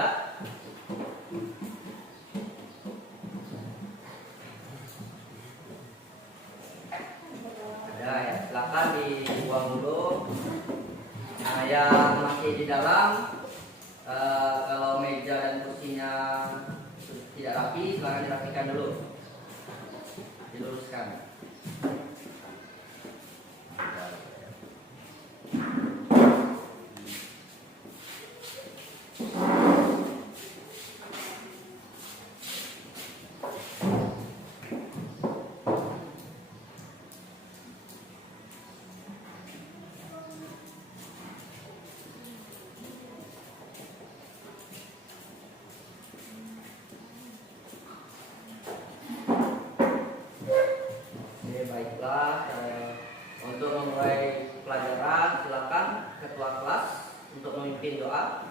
ada? Ada ya. Silakan dibuang dulu. Nah, yang masih di dalam, kalau meja dan kursinya tidak rapi, silakan dirapikan dulu, diluruskan. Baiklah, untuk memulai pelajaran silakan ketua kelas untuk memimpin doa.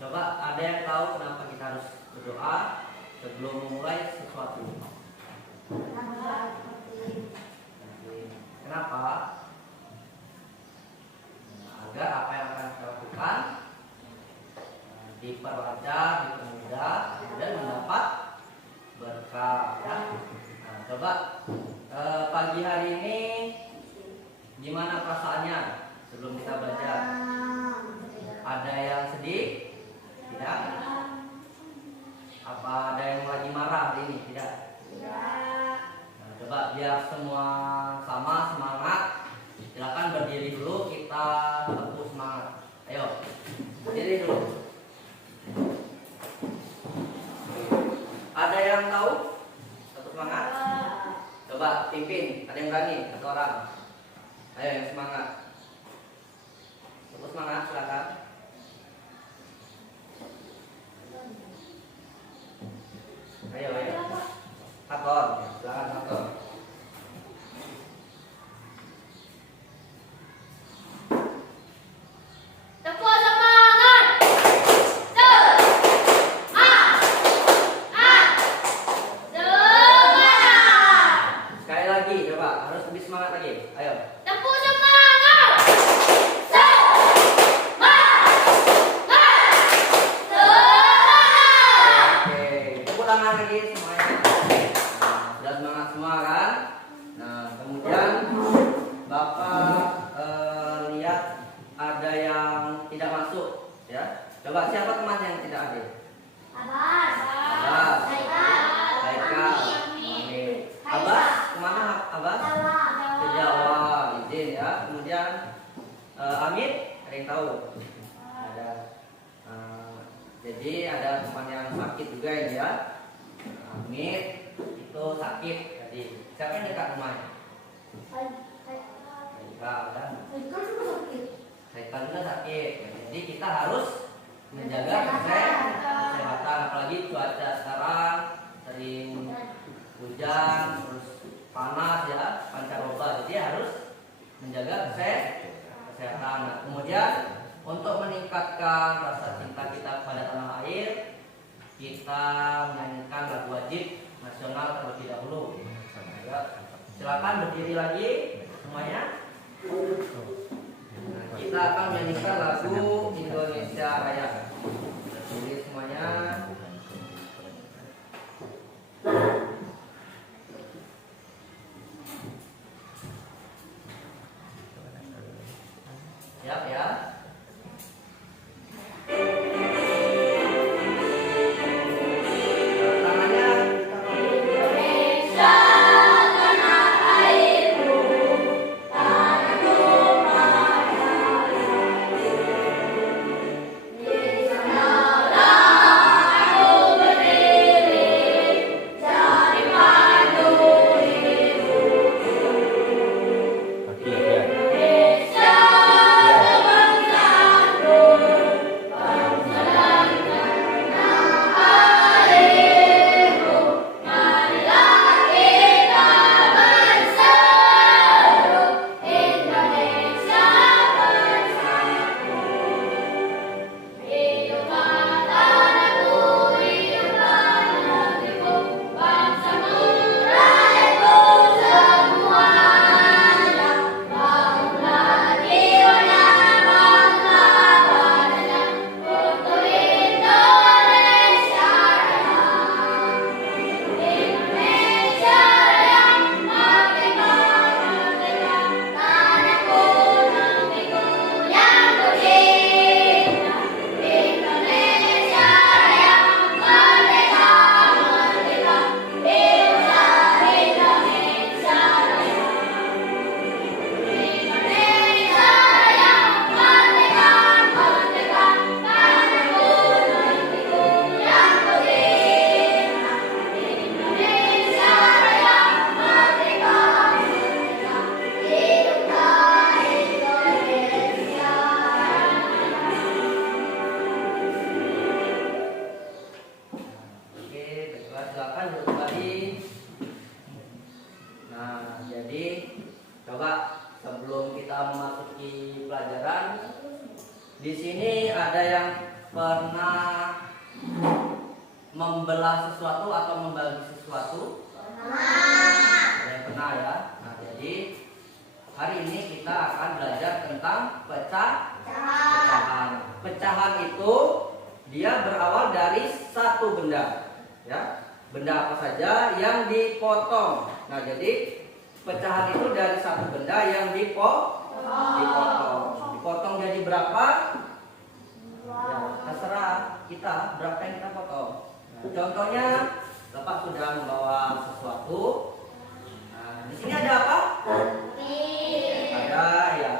Coba ada yang tahu kenapa kita harus berdoa sebelum memulai sesuatu? Kenapa? Agar apa yang akan kita lakukan diperlancar, dipermudah, dan mendapat berkah. Ya. Nah, coba pagi hari ini gimana perasaannya sebelum kita belajar? Ada yang sedih? Tidak? Apa ada yang lagi marah hari ini? Tidak? Nah, coba biar semua sama semangat. Silakan berdiri dulu, kita tepuk semangat. Ayo, berdiri dulu. Ada yang tahu? Tepuk semangat. Coba pimpin. Ada yang berani? Satu orang. Ayo yang semangat. Tepuk semangat, silakan. Ayo. Takor, silakan takor. Sekali lagi, coba harus lebih semangat lagi. Ayo. Tepuk semangat. Oke, tepuk tangan lagi semuanya. Nah, sudah semangat semua kan? Nah, kemudian Bapak lihat ada yang tidak masuk, ya. Coba siapa teman yang tidak hadir? Abbas. Haikal. Abbas, kemana Abbas? Ke Jawa, izin ya. Kemudian Amit, ada yang tahu? Ada. Jadi ada teman yang sakit juga ini ya. Amit itu sakit tadi. Siapa yang dekat rumahnya? Haikal kan? Jadi kita harus menjaga kesehatan, apalagi cuaca sekarang sering hujan, terus panas ya, pancaroba. Jadi harus menjaga kesehatan. Nah, kemudian untuk meningkatkan rasa cinta kita pada tanah air, kita menyanyikan lagu wajib nasional terlebih dahulu. Ya, silakan berdiri lagi semuanya. Nah, kita akan menyanyikan lagu Indonesia Raya. Berdiri semuanya. Siap ya. Di sini ada yang pernah membelah sesuatu atau membagi sesuatu? Ada yang pernah ya. Nah, jadi hari ini kita akan belajar tentang pecahan. Pecahan itu dia berawal dari satu benda, ya. Benda apa saja yang dipotong. Nah, jadi pecahan itu dari satu benda yang dipotong. Dipotong jadi berapa? Ya, terserah kita berapa yang kita potong. Nah, contohnya, Bapak sudah membawa sesuatu. Nah, di sini ada apa?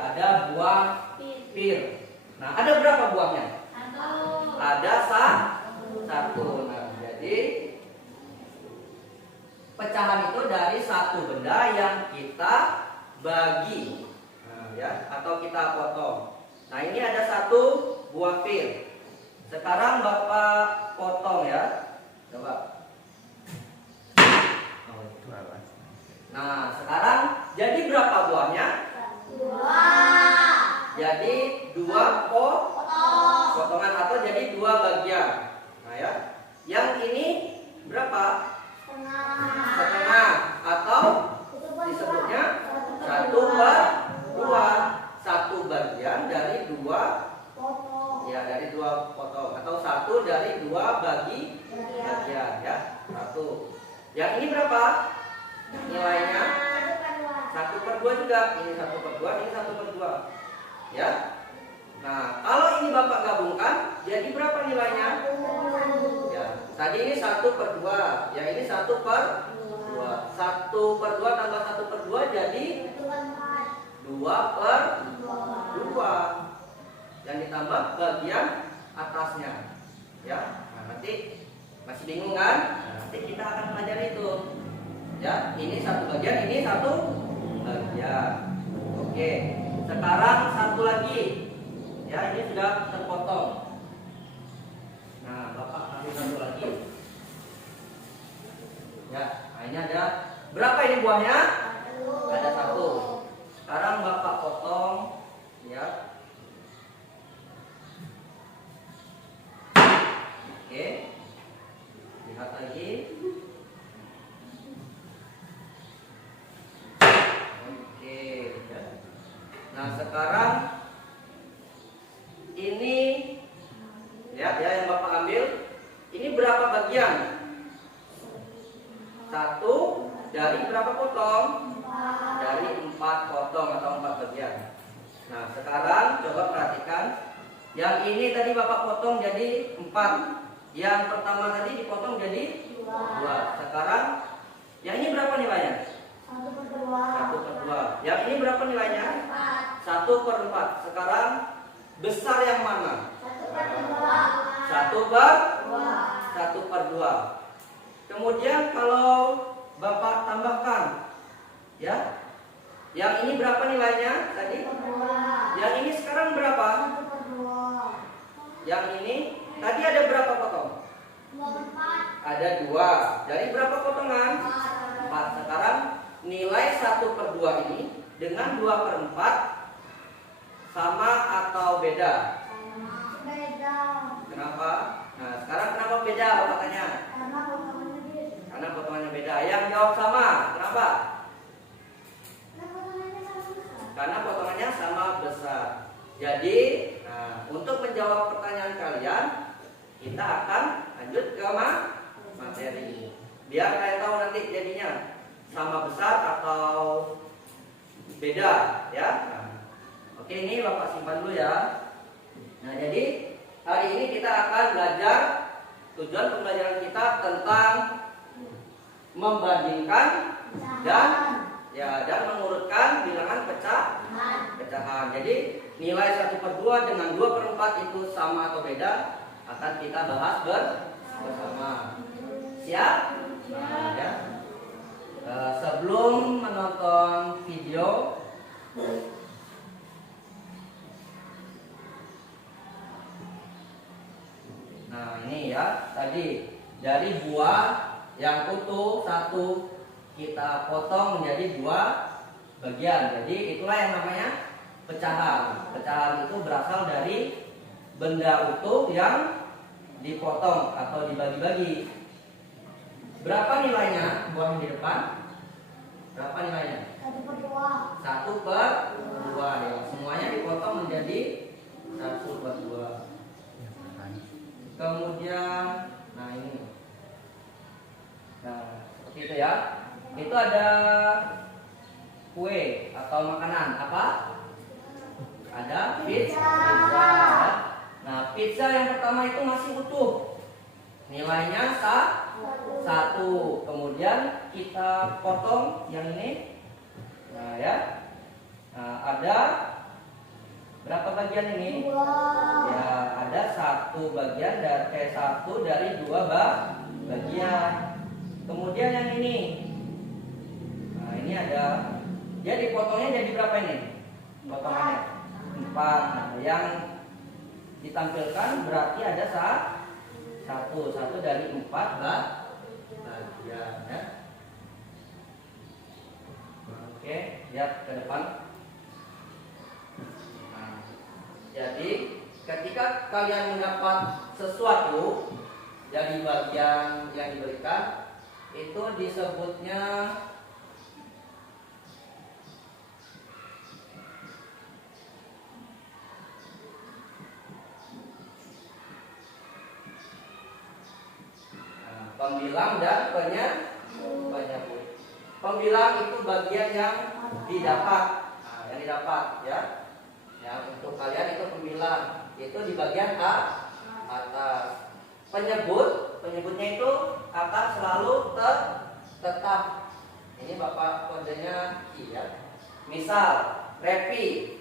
Ada buah pir. Nah, ada berapa buahnya? Ada satu. Nah, jadi pecahan itu dari satu benda yang kita bagi, ya, atau kita potong. Nah, ini ada satu buah pir. Sekarang Bapak potong ya, coba. Nah, sekarang jadi berapa buahnya? Jadi dua potongan atau jadi dua bagian. Nah, ya, yang ini berapa? Setengah atau disebutnya 1/2. Satu bagian dari dua, ya, dari dua potong, atau satu dari dua bagian, ya, satu. Yang ini berapa nilainya? 1/2 juga. Ini 1/2, ini 1/2, ya. Nah, kalau ini Bapak gabungkan, jadi berapa nilainya? Ya, tadi ini 1/2, yang ini 1/2. 1/2 tambah 1/2 jadi 2/2. Yang ditambah bagian atasnya, ya. Nah, nanti masih bingung kan? Nah, nanti kita akan pelajari itu, ya. Ini satu bagian, ini satu bagian. Oke, sekarang satu lagi, Ya, ini sudah terpotong. Nah, Bapak ambil satu lagi. Ya, nah ini ada berapa ini buahnya? Ada satu. Sekarang Bapak potong, ya. Oke, lihat lagi. Oke, ya. Nah sekarang ini, ya yang Bapak ambil, ini berapa bagian? Satu dari berapa potong? Dari 4 potong atau 4 bagian. Nah sekarang coba perhatikan, yang ini tadi Bapak potong jadi 4. Yang pertama tadi dipotong jadi 2. Sekarang yang ini berapa nilainya? 1/2. Yang ini berapa nilainya? 1/4. Sekarang besar yang mana? 1/2. Kemudian kalau Bapak tambahkan, ya, yang ini berapa nilainya tadi? Yang ini sekarang berapa? Yang ini tadi ada berapa potong? Ada 2. Dari berapa potongan? 4. Sekarang nilai 1/2 ini dengan 2/4 sama atau beda? Kenapa? Nah sekarang kenapa beda Bapak tanya? Karena potongannya beda. Yang jawab sama, kenapa? Karena potongannya sama besar. Jadi, nah, untuk menjawab pertanyaan kalian, kita akan lanjut ke materi. Biar kalian tahu nanti jadinya sama besar atau beda, ya. Nah, oke, ini Bapak simpan dulu ya. Nah, jadi hari ini kita akan belajar, tujuan pembelajaran kita tentang membandingkan dan mengurutkan bilangan pecahan. Jadi nilai 1/2 dengan 2/4 itu sama atau beda akan kita bahas bersama. Siap? Nah, ya. Sebelum menonton video, nah ini ya, tadi dari buah yang utuh 1 kita potong menjadi 2 bagian. Jadi itulah yang namanya pecahan. Pecahan itu berasal dari benda utuh yang dipotong atau dibagi-bagi. Berapa nilainya buah yang di depan? Berapa nilainya? 1/2 ya. Semuanya dipotong menjadi 1/2. Kemudian, nah ini, nah seperti itu ya. Itu ada kue atau makanan apa? Ada pizza. Nah pizza yang pertama itu masih utuh, nilainya 1. Kemudian kita potong yang ini. Nah ya, nah, ada berapa bagian ini? Ya ada 1 bagian dari 1 dari 2 bagian. Kemudian yang ini, nah ini ada, dia dipotongnya jadi berapa ini? Potongannya 4. Nah, yang ditampilkan berarti ada 1 dari 4 bagian ya. Oke, lihat ke depan. Nah, jadi ketika kalian mendapat sesuatu dari bagian yang diberikan, itu disebutnya pembilang dan penyebut. Pembilang itu bagian yang didapat, nah, yang didapat ya. Ya untuk kalian itu pembilang, itu di bagian atas. Penyebutnya itu akan selalu tetap. Ini Bapak kodenya iya. Misal repi,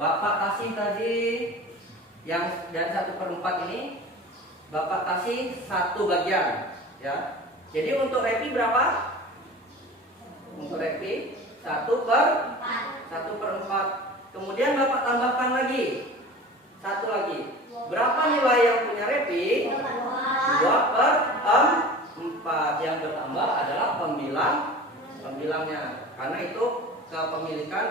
Bapak kasih tadi yang dari 1/4 ini, Bapak kasih 1 bagian ya. Jadi untuk repi berapa? Untuk repi 1/4. Kemudian Bapak tambahkan lagi Satu lagi. Berapa nilai yang punya Repi? 2/4. Yang bertambah adalah pembilangnya. Karena itu kepemilikan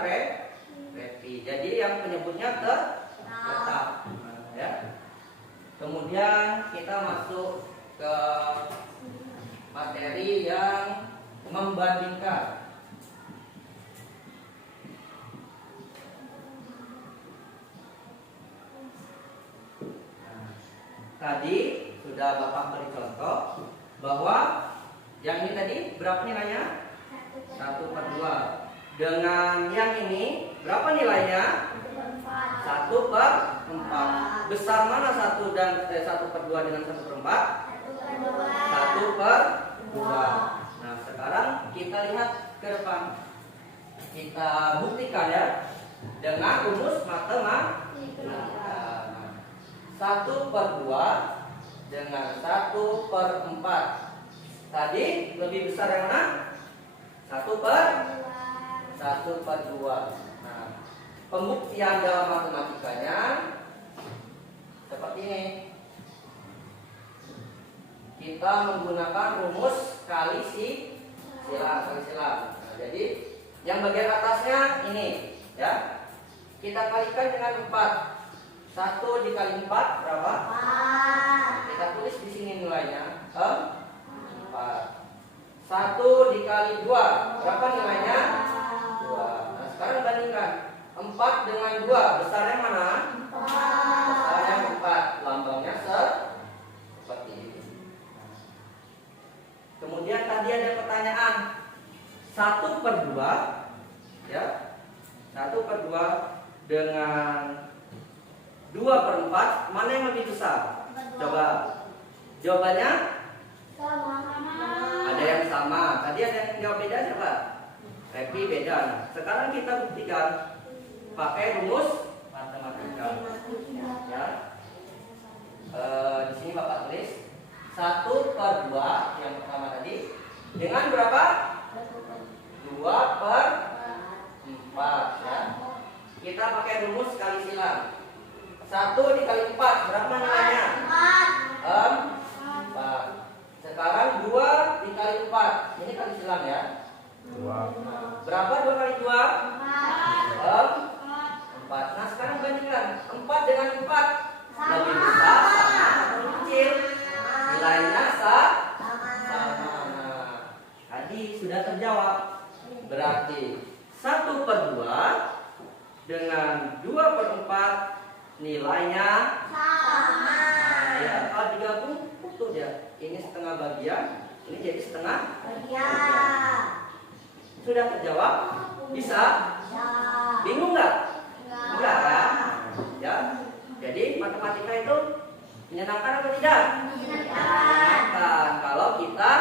Repi. Jadi yang penyebutnya tetap. Nah, ya. Kemudian kita masuk ke materi yang membandingkan. Tadi sudah Bapak beri contoh bahwa yang ini tadi berapa nilainya? 1/2. Dengan yang ini berapa nilainya? 1/4. Besar mana 1/2 dengan 1/4? 1/2. Nah, sekarang kita lihat ke depan. Kita buktikan ya dengan rumus matematika. 1/2 dengan 1/4. Tadi lebih besar yang mana? 1/2. Nah, pembuktian dalam matematikanya seperti ini. Kita menggunakan rumus kali silang. Nah, jadi yang bagian atasnya ini ya. Kita kalikan dengan 4. 1 dikali 4 berapa? 4. Kita tulis di sini nilainya 4. 1 dikali 2 berapa nilainya? 2. Nah, sekarang bandingkan 4 dengan 2. Besar yang mana? 4. Besar yang 4. Lambangnya seperti ini. Kemudian tadi ada pertanyaan 1/2 ya. 1/2 dengan 2/4 mana yang lebih besar? Coba. Jawabannya ada yang sama. Tadi ada yang jawab beda siapa? Repi beda. Nah, sekarang kita buktikan pakai rumus matematika. Ya. Di sini Bapak tulis 1/2 yang pertama tadi dengan berapa? 2/4 ya. Kita pakai rumus kali silang. 1 dikali 4 berapa nilainya? 4. Sekarang 2 dikali 4. Ini kali silang ya. 2. Berapa 2 kali 2? 4. Nah, sekarang bandingkan 4 dengan 4. Lebih besar sama lebih kecil. Nilainya sama. Nah, tadi sudah terjawab. Berarti 1/2 dengan 2/4 nilainya sama. Nah, ya, kalau digabung utuh ya. Ini setengah bagian, ini jadi setengah bagian. Sudah terjawab? Bisa? Bingung nggak? Enggak kan? Ya. Jadi matematika itu menyenangkan atau tidak? Menyenangkan. Kalau kita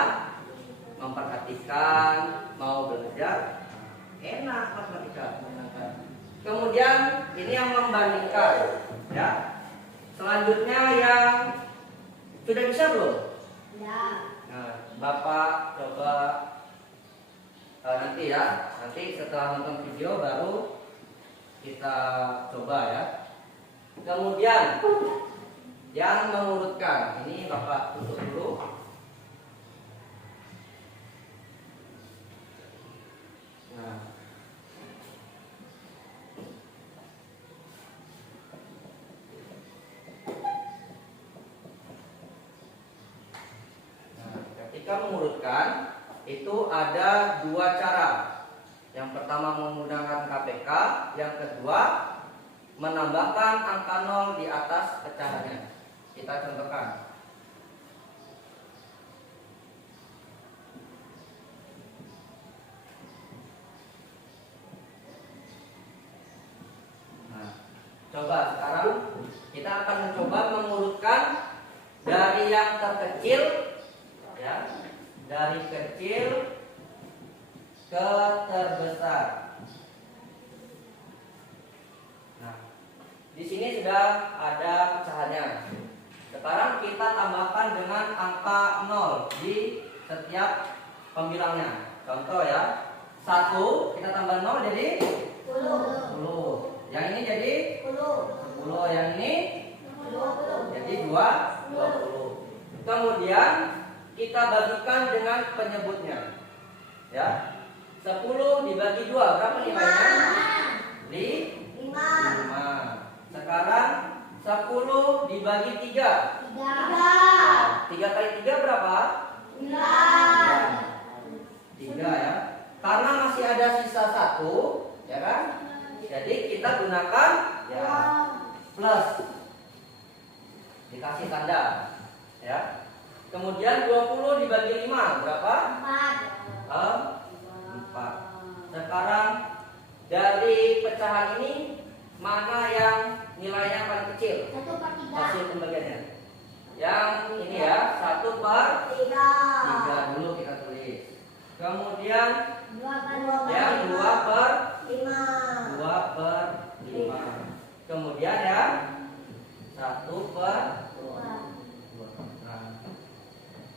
memperhatikan, mau belajar, enak matematika, menyenangkan. Kemudian ini yang membandingkan, ya. Selanjutnya yang sudah bisa belum? Ya. Nah, Bapak coba nanti ya. Nanti setelah nonton video baru kita coba ya. Kemudian yang mengurutkan ini Bapak tutup dulu. Nah, ketika mengurutkan itu ada dua cara. Yang pertama menggunakan KPK, yang kedua menambahkan angka 0 di atas pecahannya. Kita contohkan. Nah, coba sekarang kita akan mencoba mengurutkan dari yang terkecil ya, dari kecil ke terbesar. Nah, di sini sudah ada pecahannya. Sekarang kita tambahkan dengan angka 0 di setiap pembilangnya. Contoh ya, 1 kita tambah 0 jadi 10. Yang ini jadi 10. Yang ini 20. Kemudian kita bagikan dengan penyebutnya. Ya. 10 dibagi 2 berapa nilainya? 5. Sekarang 10 dibagi 3. 3 kali 3 berapa? 3 ya. Karena masih ada sisa 1, ya kan? Jadi kita gunakan ya plus. Dikasih tanda, ya. Kemudian 20 dibagi 5 berapa? 4. Sekarang dari pecahan ini mana yang nilainya paling kecil? Hasil pembagiannya. Yang ini ya, 1/3 dulu kita tulis. Kemudian yang 2/5. Kemudian ya 1/2. Nah,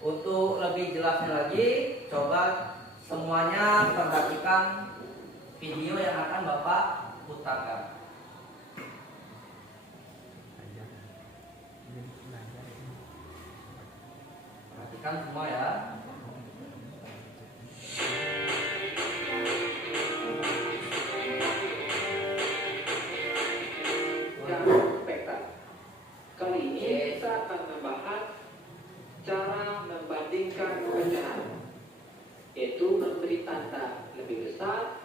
untuk lebih jelasnya lagi, coba semuanya perhatikan video yang akan Bapak putarkan. Perhatikan semua ya. Kali ini kita akan membahas cara membandingkan pecahan, yaitu memberi tanda lebih besar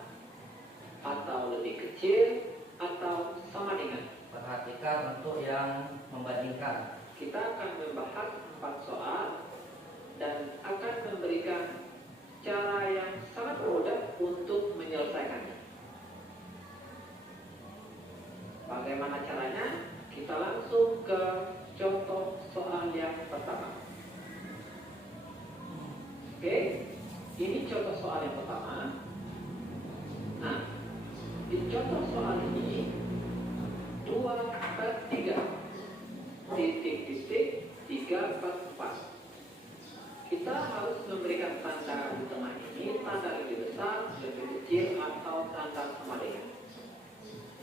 atau lebih kecil atau sama dengan. Perhatikan untuk yang membandingkan. Kita akan membahas 4 soal dan akan memberikan cara yang sangat mudah untuk menyelesaikannya. Bagaimana caranya? Kita langsung ke contoh soal yang pertama. Oke, ini contoh soal yang pertama. Nah, di contoh soal ini 2/3 titik-titik 3/4. Kita harus memberikan tanda di tengah ini, tanda lebih besar, lebih kecil, atau tanda sama dengan.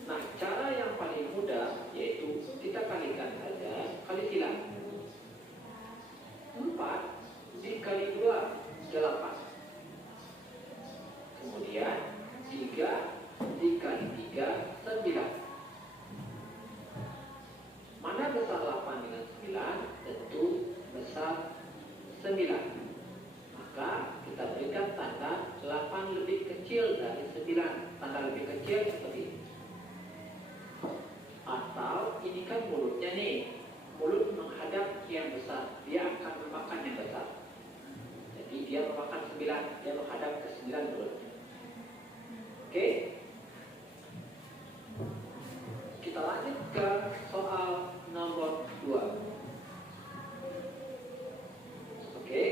Nah, cara yang paling mudah yaitu kita kalikan saja, kali silang. 4 dikali 2, 8. Kemudian 3 dikali 3, 9. Mana besar 8 dengan 9? Tentu besar 9. Maka kita berikan tanda 8 lebih kecil dari 9. Tanda lebih kecil seperti ini. Atau ini kan mulutnya nih, mulut menghadap yang besar, dia akan memakan yang besar. Jadi dia memakan 9, dia menghadap ke 9 mulutnya. Oke? Kita lanjut ke soal nomor 2. Oke,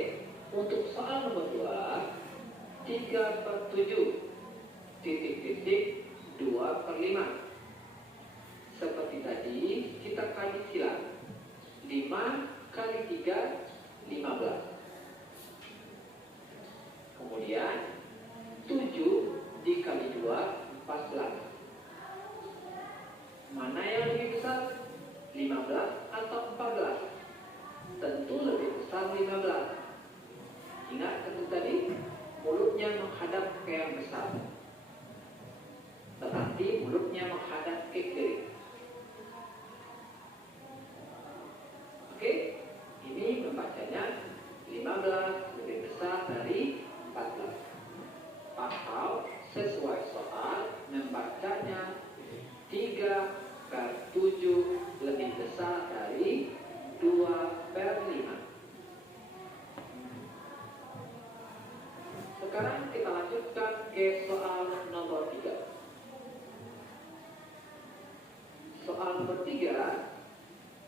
untuk soal nomor 2, 3/7 titik-titik 2/5. Seperti tadi, kita kali silang. 5 kali 3, 15. Kemudian 7 dikali 2, 14. Mana yang lebih besar? 15 atau 14? Tentu lebih besar 15. Ingat seperti tadi, mulutnya menghadap ke yang besar, tetapi mulutnya menghadap ke kiri. Oke, ini membacanya 15 lebih besar dari 14. Atau sesuai soal membacanya 3/7 lebih besar dari 2/5. Sekarang kita lanjutkan ke soal nomor 3. Soal nomor 3,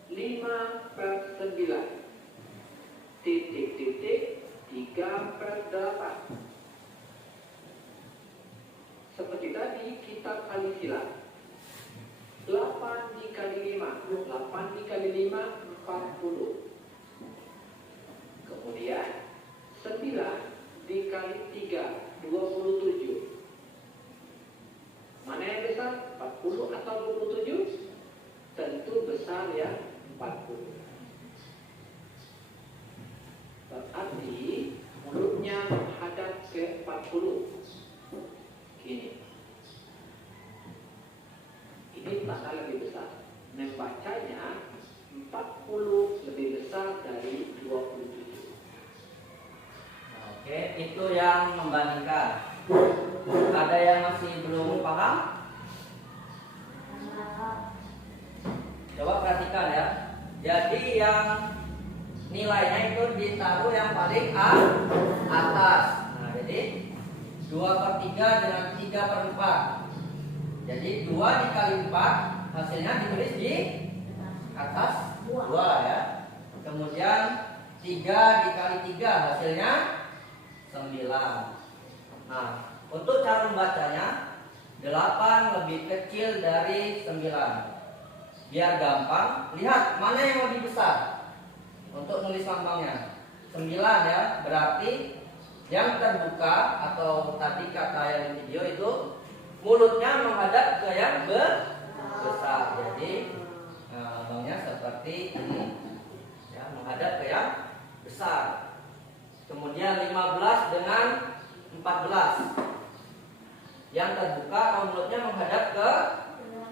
5/9 titik-titik 3/8. Seperti tadi kita kali silang. 8 dikali 5, 8 dikali 5, 40. Kemudian 9 dikali 3, 27. Mana yang besar? 40 atau 27? Tentu besar ya 40. itu yang membandingkan. Ada yang masih belum paham? Coba perhatikan ya. Jadi yang nilainya itu ditaruh yang paling atas. Nah, jadi 2/3 dengan 3/4. Jadi 2 dikali 4 hasilnya ditulis di atas 2 ya. Kemudian 3 dikali 3 hasilnya 9. Nah, untuk cara membacanya 8 lebih kecil dari 9. Biar gampang, lihat mana yang lebih besar untuk nulis lambangnya. 9 ya, berarti yang terbuka atau tadi kata yang di video itu mulutnya menghadap ke yang besar. Jadi lambangnya seperti ini ya, menghadap ke yang besar. Kemudian 15 dengan 14. Yang terbuka atau mulutnya menghadap ke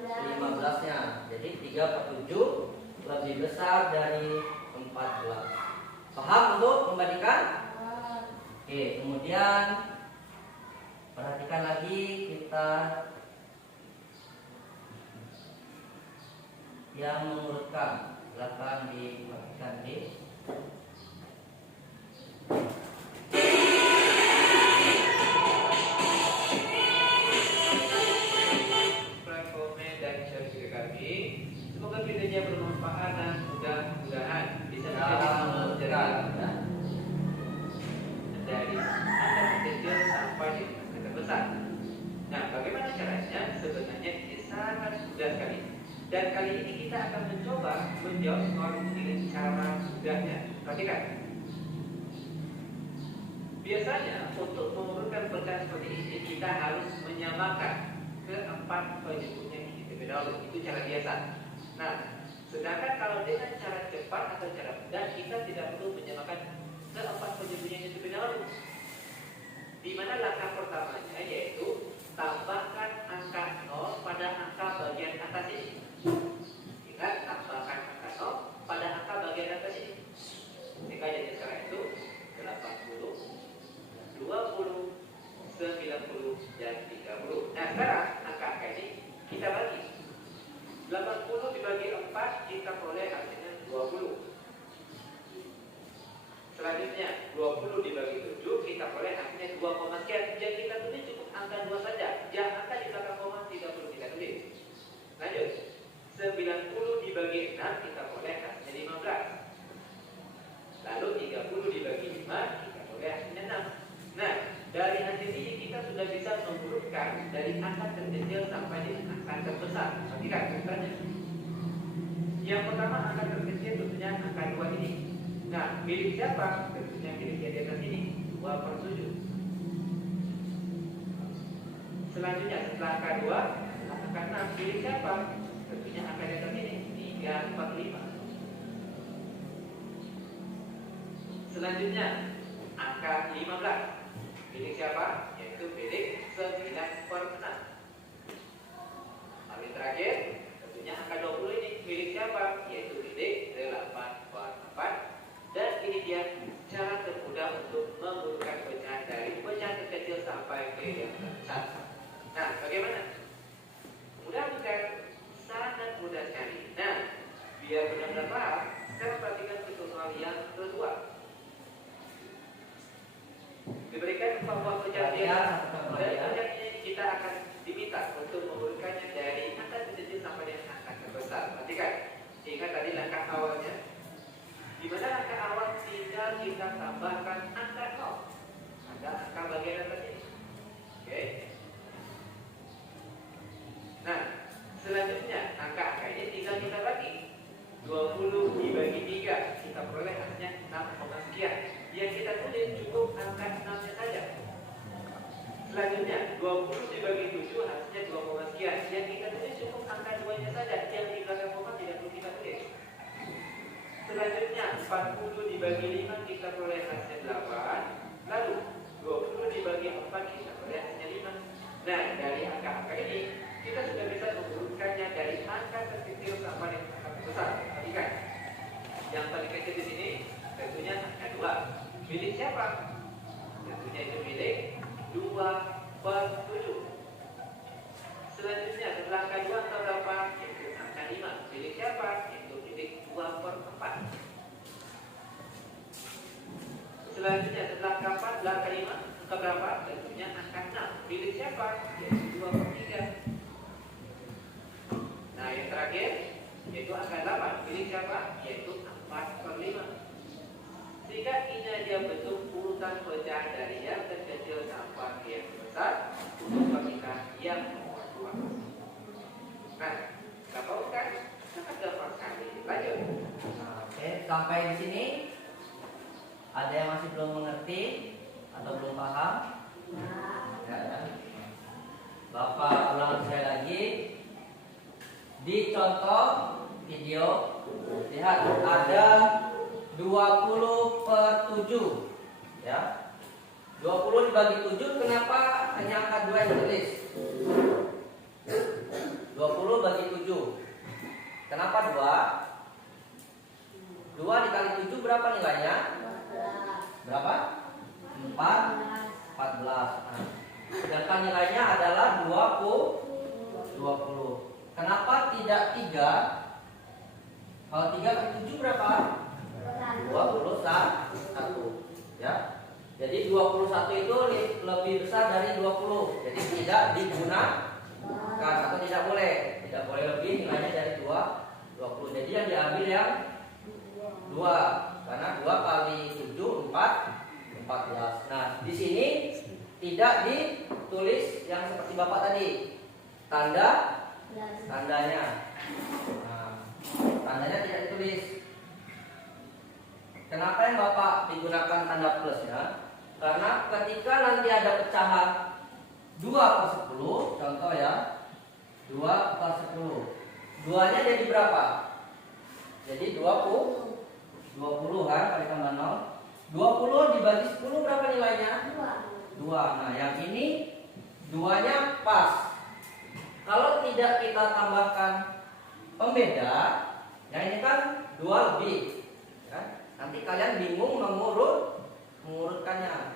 15-nya. Jadi 3/7 lebih besar dari 14. Paham untuk membandingkan? Oke, kemudian perhatikan lagi kita yang mengurutkan. Silakan diperhatikan di komen dan share video kami. Semoga videonya bermanfaat dan mudah-mudahan bisa menjadi pembelajaran dari anak kecil sampai di masa terbesar. Nah, bagaimana caranya? Sebenarnya ini sangat mudah sekali. Dan kali ini kita akan mencoba menjawab soal dengan cara mudahnya. Perhatikan. Biasanya untuk mengurutkan pertanyaan seperti ini kita harus menyamakan keempat penyebutnya ini terlebih dahulu. Itu cara biasa. Nah, sedangkan kalau dengan cara cepat atau cara mudah kita tidak perlu menyamakan keempat penyebutnya ini terlebih dahulu. Di mana langkah pertamanya yaitu tambahkan angka 0 pada angka bagian atas ini. Ingat, tambahkan angka 0 pada angka bagian atas ini. Jika jadi sekarang itu 80, 20, 90, dan 30. Nah, sekarang angka ini kita bagi. 80 dibagi 4 kita peroleh hasilnya 20. Selanjutnya 20 dibagi 7 kita peroleh hasilnya 2, sekian. Yang kita tulis cukup angka 2 saja. Yang angka di belakang koma 30 kita tulis. Lanjut. 90 dibagi 6 kita peroleh hasilnya 15. Lalu 30 dibagi 5 kita peroleh hasilnya 6. Nah, dari hasil ini kita sudah bisa mengurutkan dari angka terkecil sampai dengan angka terbesar. Perhatikan contohnya. Yang pertama angka terkecil tentunya angka 2 ini. Nah, milik siapa? Tentunya milik yang di atas ini, 2/7. Selanjutnya setelah angka 2, angka 6 milik siapa? Tentunya angka di atas ini, 3/5. Selanjutnya angka 15 milik siapa? Yaitu milik 9/6. Lalu terakhir tentunya angka 20 ini milik siapa? Yaitu milik 8/4. Dan ini dia cara termudah untuk mengurutkan pecahan dari pecahan terkecil sampai ke yang terbesar. Nah, bagaimana? Mudah bukan? Sangat mudah sekali. Nah, biar benar-benar paham, sekarang perhatikan tutorial yang kedua. Diberikan bahwa perjanjian dari perjanjian ini kita akan diminta untuk mengurutkannya dari angka terkecil sampai dengan angka terbesar. Perhatikan, ingat tadi langkah awalnya. Di mana langkah awal tinggal kita tambahkan angka 0. Ada angka bagian atas ini. Oke. Nah, selanjutnya angka ini tinggal kita bagi. 20 dibagi 3 kita peroleh hasilnya 6, sekian. Yang kita tulis cukup angka 6-nya saja. Selanjutnya 20 dibagi 7 hasilnya 2, sekian. Yang kita tulis cukup angka 2-nya saja. Yang di belakang koma tidak perlu kita tulis. Selanjutnya 40 dibagi 5 kita peroleh hasilnya 8. Lalu 20 dibagi 4 kita peroleh hasilnya 5. Nah, dari angka-angka ini kita sudah bisa mengurutkannya dari angka terkecil sampai dengan angka terbesar. Perhatikan. Yang paling kecil di sini tentunya angka 2. Milik siapa? Tentunya Selanjutnya setelah keempat, setelah kelima, angka berapa? Tentunya angka 6. Milik siapa? Yaitu 2/3. Nah, yang terakhir yaitu angka 8. Milik siapa? Yaitu 4/5. Sehingga ini aja bentuk urutan pecah dari yang terkecil sampai yang besar untuk pernikahan yang nomor 2. Nah, kita kan sangat gampang sekali. Lanjut. Nah, oke, sampai di sini ada yang masih belum mengerti atau belum paham? Ya, ya. Bapak ulang sekali lagi. Di contoh video, lihat ada 20/7, ya. 20 dibagi 7, kenapa hanya angka 2 yang ditulis? 20 bagi 7. Kenapa 2? 2 dikali 7 berapa nilainya? Berapa? 14. Nah, sedangkan nilainya adalah 20. Kenapa tidak 3? Kalau 3 kali 7 berapa? 21. Ya. Jadi 21 itu lebih besar dari 20. Jadi tidak digunakan atau tidak boleh. Tidak boleh lebih nilainya dari 20. Jadi yang diambil yang 2. Karena 2 kali 7 14. Nah, di sini tidak ditulis yang seperti Bapak tadi. Tandanya. Nah, tandanya tidak ditulis. Kenapa yang Bapak digunakan tanda plus ya? Karena ketika nanti ada pecahan 2/10, contoh ya, 2/10. 2-nya jadi berapa? Jadi 20 kan, kali tambah 0. 20 dibagi 10 berapa nilainya? 2. Nah, yang ini 2-nya pas. Kalau tidak kita tambahkan pembeda, yang ini kan 2 lebih. Ya. Nanti kalian bingung mengurutkannya.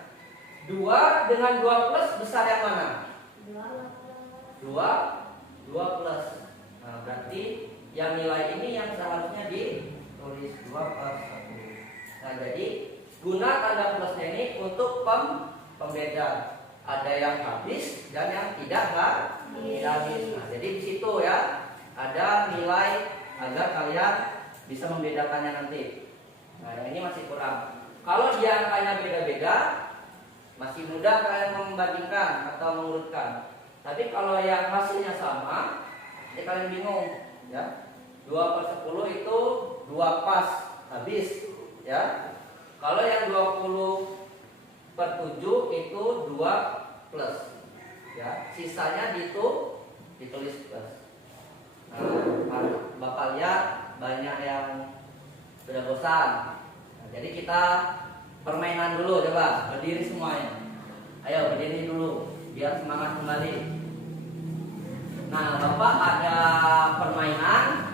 2 dengan 2 plus besar yang mana? 2 plus. Nah, berarti yang nilai ini yang seharusnya ditulis 2/1. Nah, jadi guna tanda plusnya ini untuk pembeda. Ada yang habis dan yang tidak habis. Nah, jadi di situ ya ada nilai agar kalian bisa membedakannya nanti. Nah, yang ini masih kurang. Kalau dia angkanya beda-beda, masih mudah kalian membandingkan atau mengurutkan. Tapi kalau yang hasilnya sama, ya kalian bingung, ya. 2/10 itu 2 pas habis, ya. Kalau yang 20/7 itu 2 plus, ya. Sisanya ditulis plus. Nah, Bapak lihat banyak yang sudah bosan. Nah, jadi kita permainan dulu, coba berdiri semuanya. Ayo berdiri dulu biar semangat kembali. Nah, Bapak ada permainan.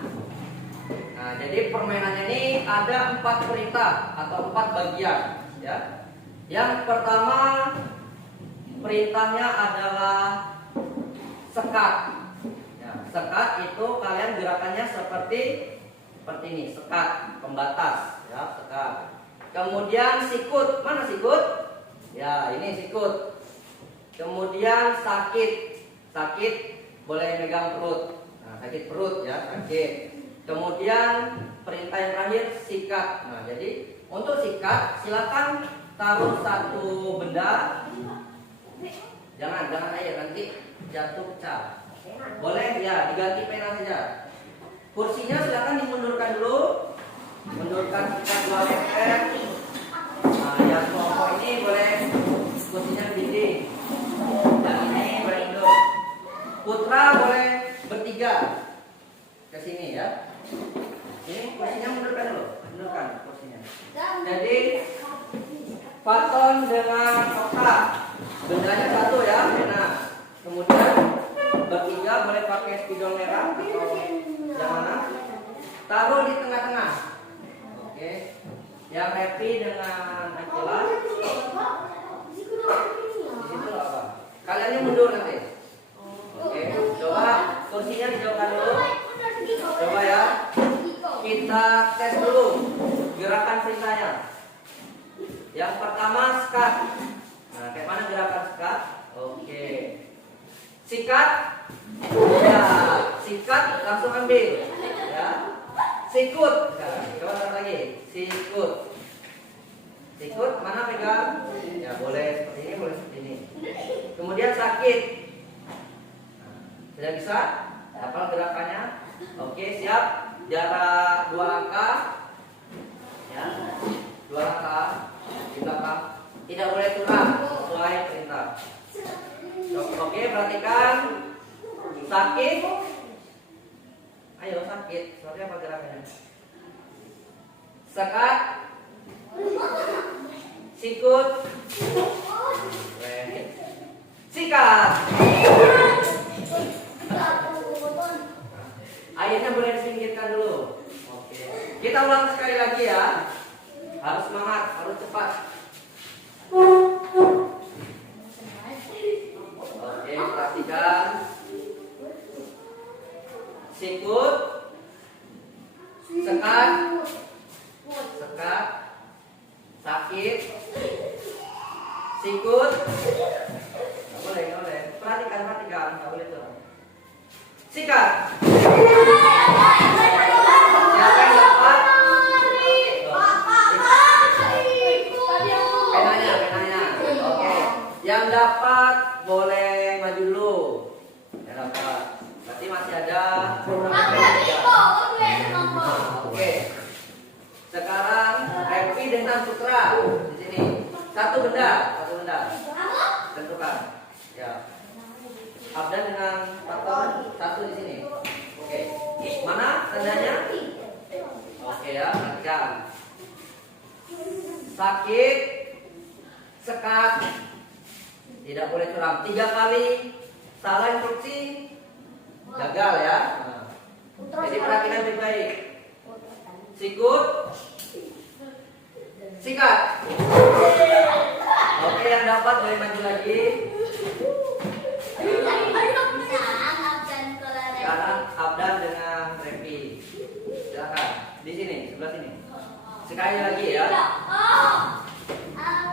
Nah, jadi permainannya ini ada 4 perintah atau 4 bagian, ya. Yang pertama perintahnya adalah sekat. Ya, sekat itu kalian gerakannya seperti ini, sekat pembatas, ya, sekat. Kemudian sikut, mana sikut? Ya, ini sikut. Kemudian sakit boleh megang perut. Nah, sakit perut ya, sakit. Kemudian perintah yang terakhir sikat. Nah, jadi untuk sikat silakan taruh satu benda. Jangan aja nanti jatuh pecah. Boleh ya, diganti pena saja. Kursinya silakan dimundurkan dulu. Mundurkan sekitar 2 meter. Nah, yang kelompok ini boleh kursinya dinding. Yang ini boleh mundur. Putra boleh bertiga ke sini ya. Ini kursinya mundurkan dulu, mundurkan kursinya. Jadi paton dengan kotak, bendanya satu ya, pena. Kemudian bertiga boleh pakai spidol merah atau yang mana? Taruh di tengah-tengah. Oke. Yang happy dengan Akila. Di situ apa? Kalian yang mundur nanti. Oke. Coba kursinya dijauhkan dulu. Coba ya. Kita tes dulu gerakan perintahnya. Yang pertama skat. Nah, kayak mana gerakan skat? Oke. Sikat. Ya, sikat langsung ambil. Ya. Sikut. Nah, coba lagi. Sikut. Sikut mana pegang? Ya boleh seperti ini, boleh seperti ini. Kemudian sakit. Nah, sudah bisa? Hafal gerakannya? Oke, siap. Jarak 2 langkah. Ya. 2 langkah di belakang. Tidak boleh curang sesuai perintah. Oke, perhatikan. Sakit. Ayo sakit. Seperti apa gerakannya? Sekat. Sikut. Sikat. Airnya boleh disingkirkan dulu. Oke. Kita ulang sekali lagi ya. Harus semangat, harus cepat. Oke, perhatikan. Sikut. Sekat. Sekat. Sakit. Sikut. Nggak boleh, nggak boleh. Perhatikan, perhatikan. Nggak boleh tuh. Sikat. Siapa yang dapat? Penanya, penanya. Oke. Yang dapat boleh maju dulu. Yang dapat. Berarti masih ada. Oke. Sekarang Happy dengan Putra di sini. Satu benda, satu benda. Tentukan. Ya. Abdan dengan Paton satu di sini. Oke. Mana tandanya? Oke ya, perhatikan. Sakit, sekat, tidak boleh curang. 3 kali salah instruksi, gagal ya. Nah. Jadi perhatikan baik-baik. Sikut, sikat. Oke, yang dapat boleh maju lagi. Sekarang Abdan dengan Repi. Silakan. Di sini, sebelah sini. Sekali lagi ya.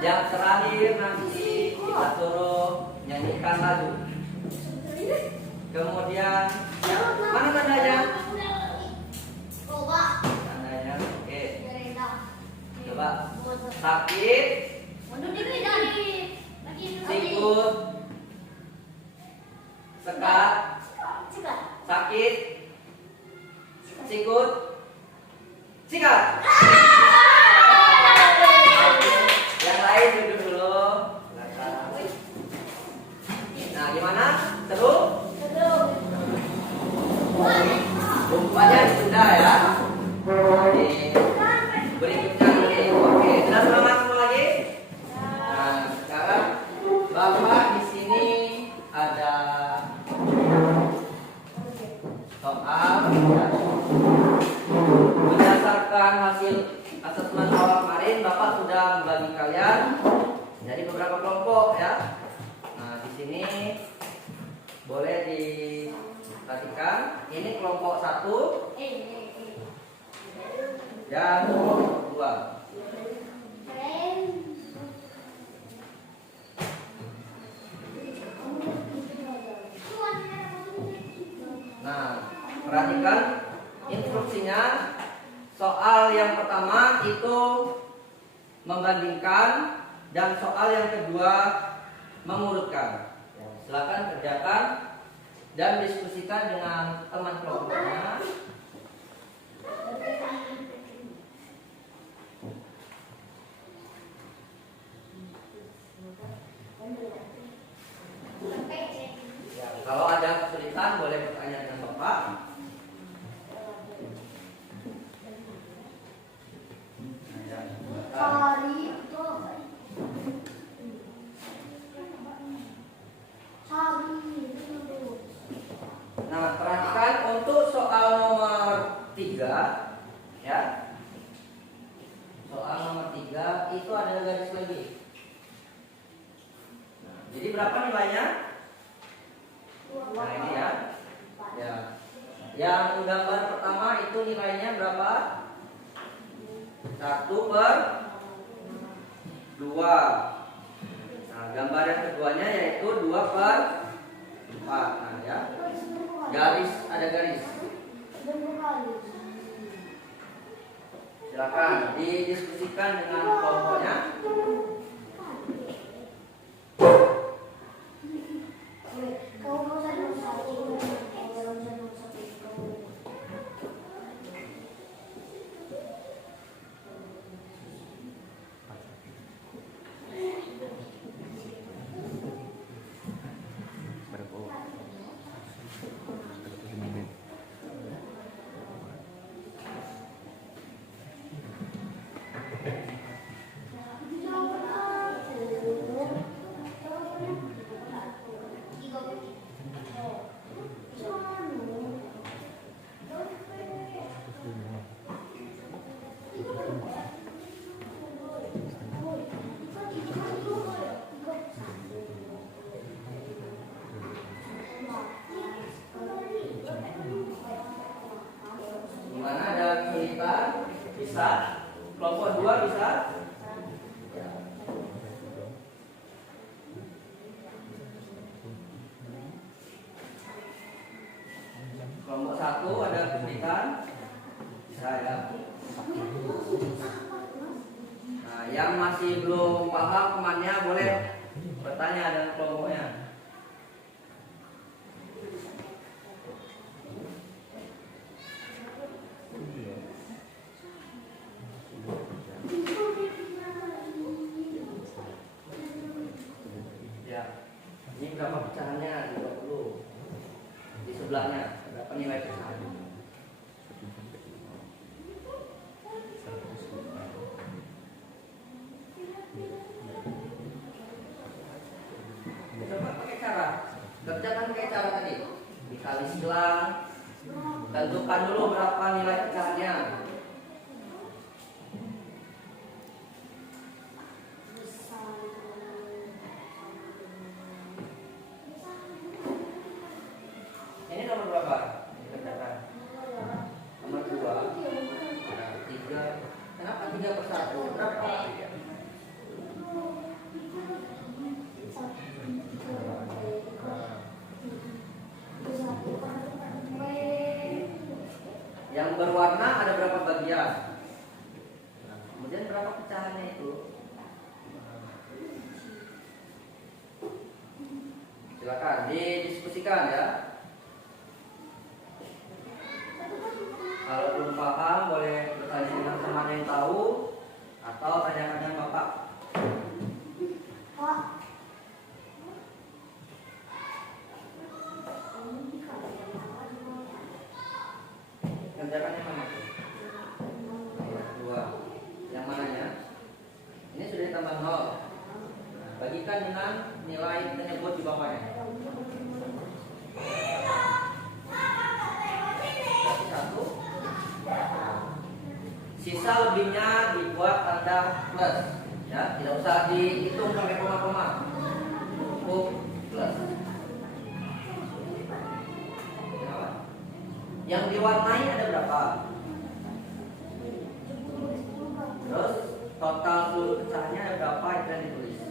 Yang terakhir nanti kita suruh nyanyikan lagu. Kemudian ya, mana tandanya? Tandanya, oke. Coba. Sakit. Sikut. Sekat. Sakit. Sikut. Sikat. Yang lain duduk dulu. Nah, gimana? Seru? Umpannya ditunda ya. Oke. Berikutnya nanti. Oke, sudah semangat semua lagi? Nah, sekarang Bapak di sini ada soal berdasarkan hasil asesmen awal kemarin. Bapak sudah membagi kalian jadi beberapa kelompok ya. Nah, di sini boleh diperhatikan. Ini kelompok 1 dan kelompok 2. Nah, perhatikan instruksinya. Soal yang pertama itu membandingkan dan soal yang kedua mengurutkan. Silakan kerjakan dan diskusikan dengan teman kelompoknya. Ya, kalau ada kesulitan boleh bertanya dengan Bapak. Nah, perhatikan untuk soal nomor 3 ya. Soal nomor 3 itu ada garis lagi. Nah, jadi berapa nilainya? Nah, ini ya. Ya. Yang gambar pertama itu nilainya berapa? 1/5. 2. Nah, gambar yang keduanya yaitu 2/4. Nah, ya. Garis, ada garis. Silakan didiskusikan dengan kelompoknya. Gimana, ada kesulitan? Bisa? Kelompok 2 bisa? Kelompok 1 ada kesulitan? Bisa ya? Nah, yang masih belum paham temannya boleh bertanya dengan kelompoknya. Ya, ini berapa pecahannya? 20. Di sebelahnya berapa nilai pecahan? Coba pakai cara, kerjakan pakai cara tadi. Dikali silang, tentukan dulu berapa nilai pecahannya. Ini nomor berapa? Dikerjakan. Nomor 2. Nah, 3. Kenapa 3/1? Berapa? Yang berwarna ada berapa bagian? Nah, kemudian berapa pecahannya itu? Silakan didiskusikan ya. Kalau belum paham boleh bertanya dengan teman yang tahu atau tanyakan dengan Bapak. Kerjakannya mana? Nomor 2. Yang mananya? Ini sudah ditambah 0. Nah, bagikan dengan nilai penyebut di bawahnya. 1. Sisa lebihnya dibuat tanda plus, ya, tidak usah dihitung sampai koma-koma, cukup plus. Yang diwarnai ada berapa? Terus total seluruh pecahannya ada berapa itu yang ditulis.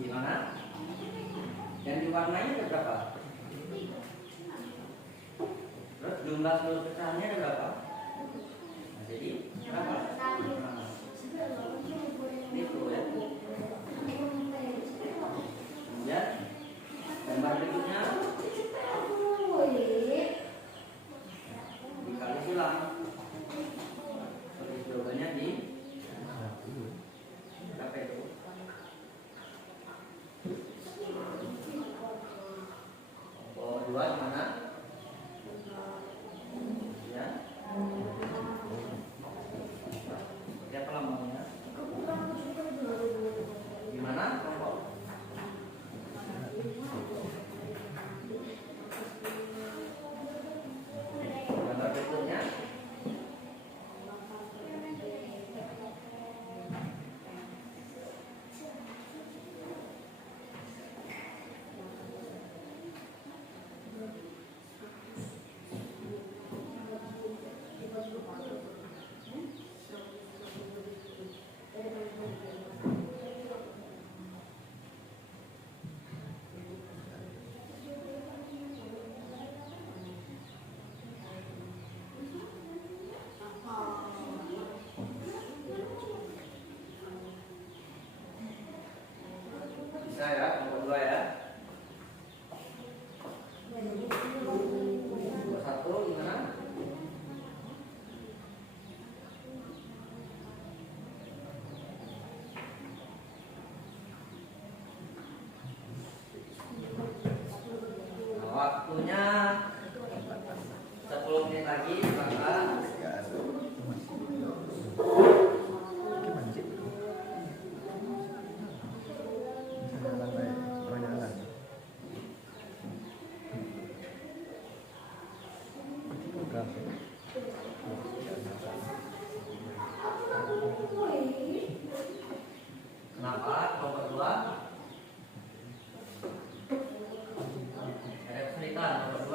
Gimana? Yang diwarnai ada berapa? jumlah seluruh pecahannya ada berapa? Nah, jadi berapa? Nah, itu ya. Kemudian gambar berikutnya dikali silang. Tulis jawabannya di berapa itu? Oh, 2 di mana? Ya. Siapa lambangnya? Gimana kelompok? Gambar berikutnya. Bisa ya, nomor 2 ya. 21 gimana? Nah, waktunya 10 menit lagi, maka kenapa kelompok 2 ada kesulitan nomor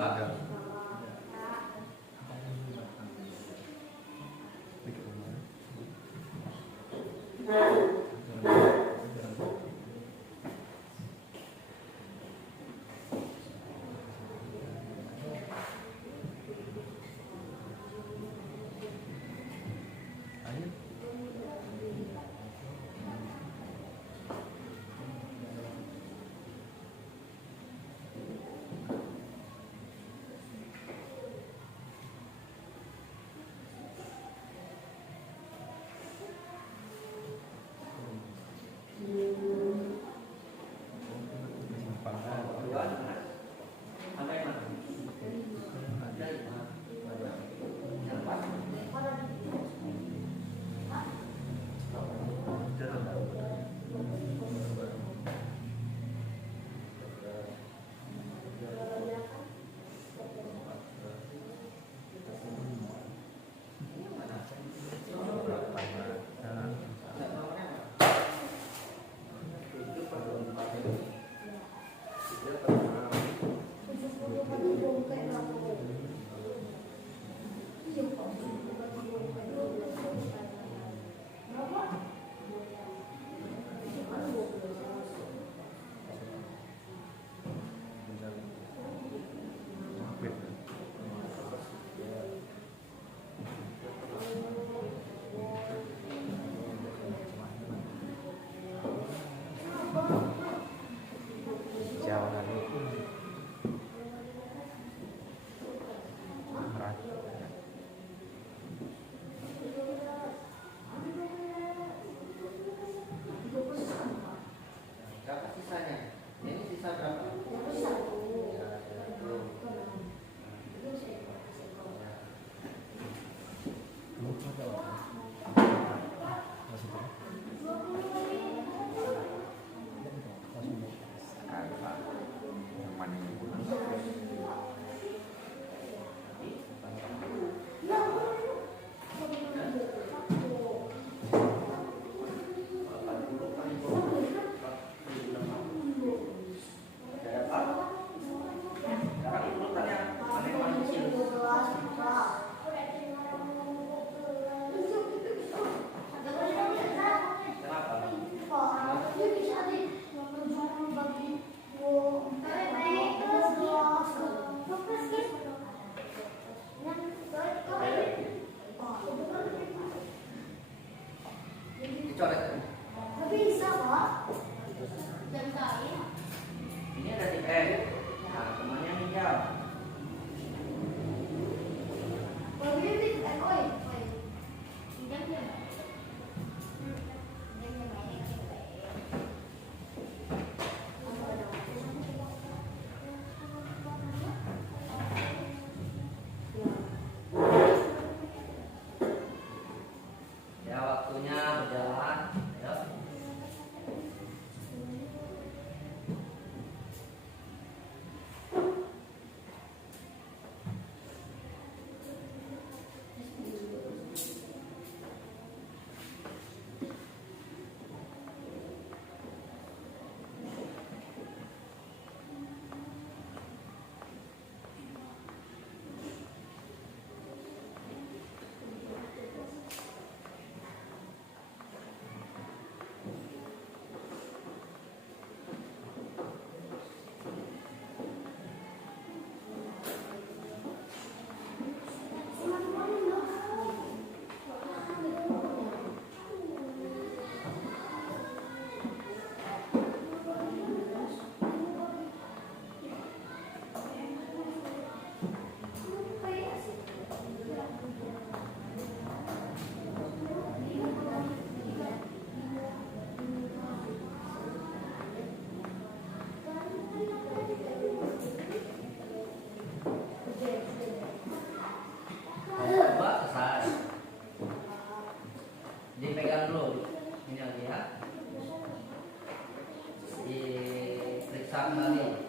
periksa kembali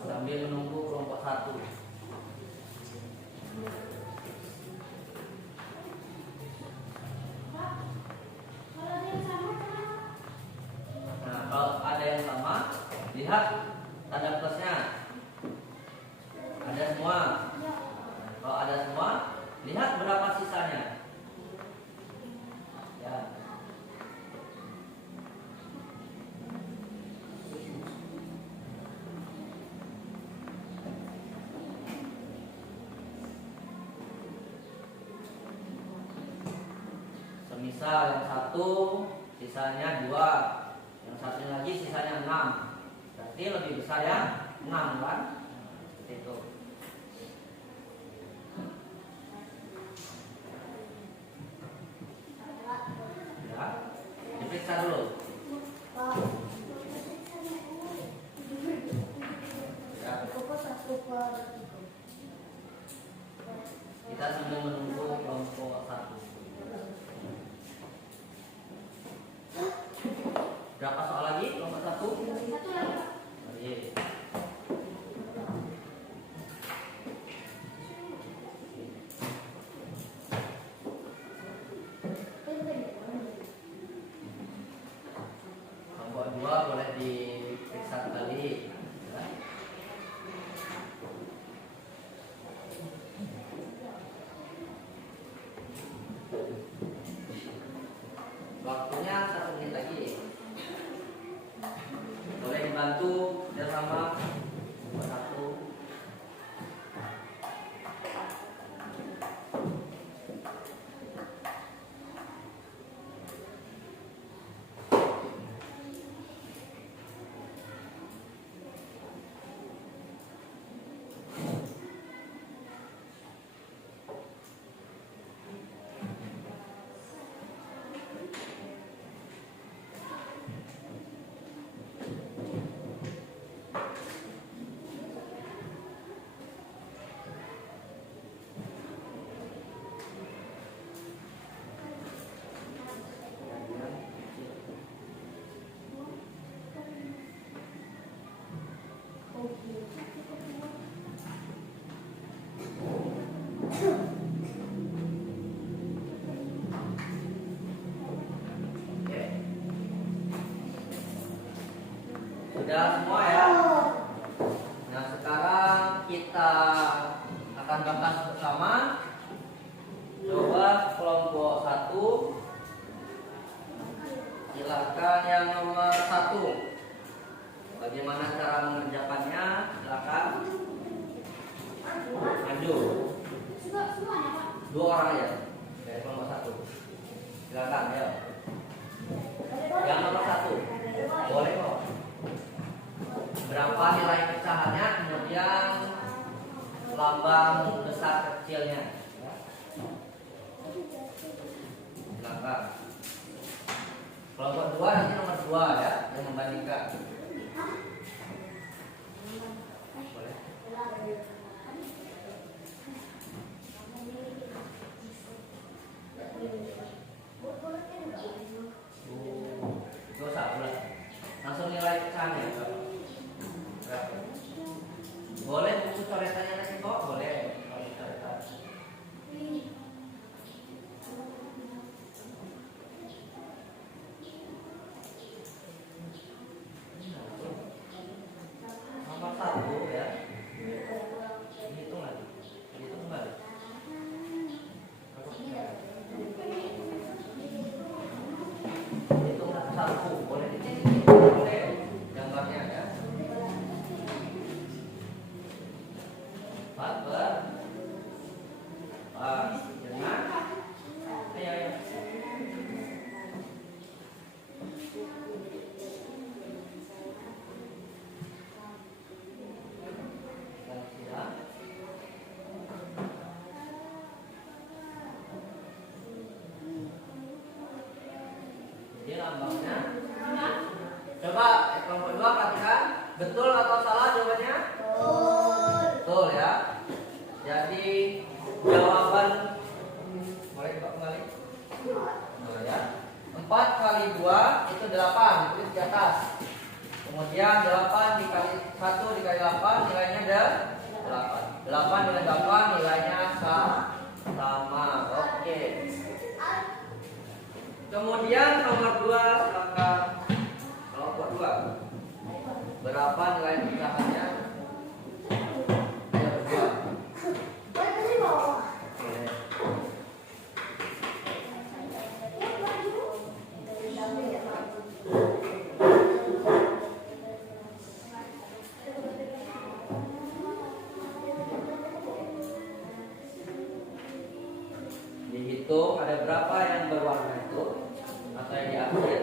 sambil menunggu kelompok 1. Nah, kalau ada yang sama, lihat tanda plusnya. Ada semua. Kalau ada semua, lihat berapa sisanya. Ya. Semisal yang satu sisanya 2, yang satunya lagi sisanya 6. Berarti lebih besar yang 6 kan? Seperti itu. Ya, diperiksa dulu. Ya. Kita sambil menunggu kelompok 1. Berapa soal lagi kelompok 1? Satu lagi. Oke. Kelompok 2 boleh diperiksa kembali. Ya. Waktunya 1 menit lagi. Boleh dibantu bersama kelompok 1. Oke. Sudah semua ya. Nah, sekarang kita akan bahas bersama. Coba kelompok 1. Silakan yang nomor 1. Bagaimana cara mengerjakannya? Silakan. Maju. Semuanya, Pak. 2 orang aja dari kelompok 1. Silakan ya. Yang nomor 1. Boleh kok. Berapa nilai pecahannya, kemudian lambang besar kecilnya. Ya. Silakan. Kelompok 2 nanti nomor 2 ya, yang membandingkan. Boleh. Gak usah ulang. Langsung nilai pecahannya. Berapa? Boleh buku coretannya nanti kok, boleh. Kalau coretan. Nomor 1 ya. Dihitung lagi. Dihitung kembali. Hitung 1, boleh dititik, boleh gambarnya ya. 4 ber. Pas, jangan. Ayo, ayo. Sudah. Jadi lambangnya. Coba kelompok 2 perhatikan, betul atau salah jawabannya? Betul ya. Jadi jawaban boleh Pak kembali. Oh ya. 4 kali 2 itu 8, itu di atas. Kemudian 8 dikali 1 dikali 8 nilainya ada 8. 8 dengan 8 nilainya sama. Oke. Kemudian nomor 2 silakan. Kelompok 2. Berapa nilai pecahannya? Ayo berdua. Oke. Dihitung ada berapa yang berwarna itu atau yang diambil.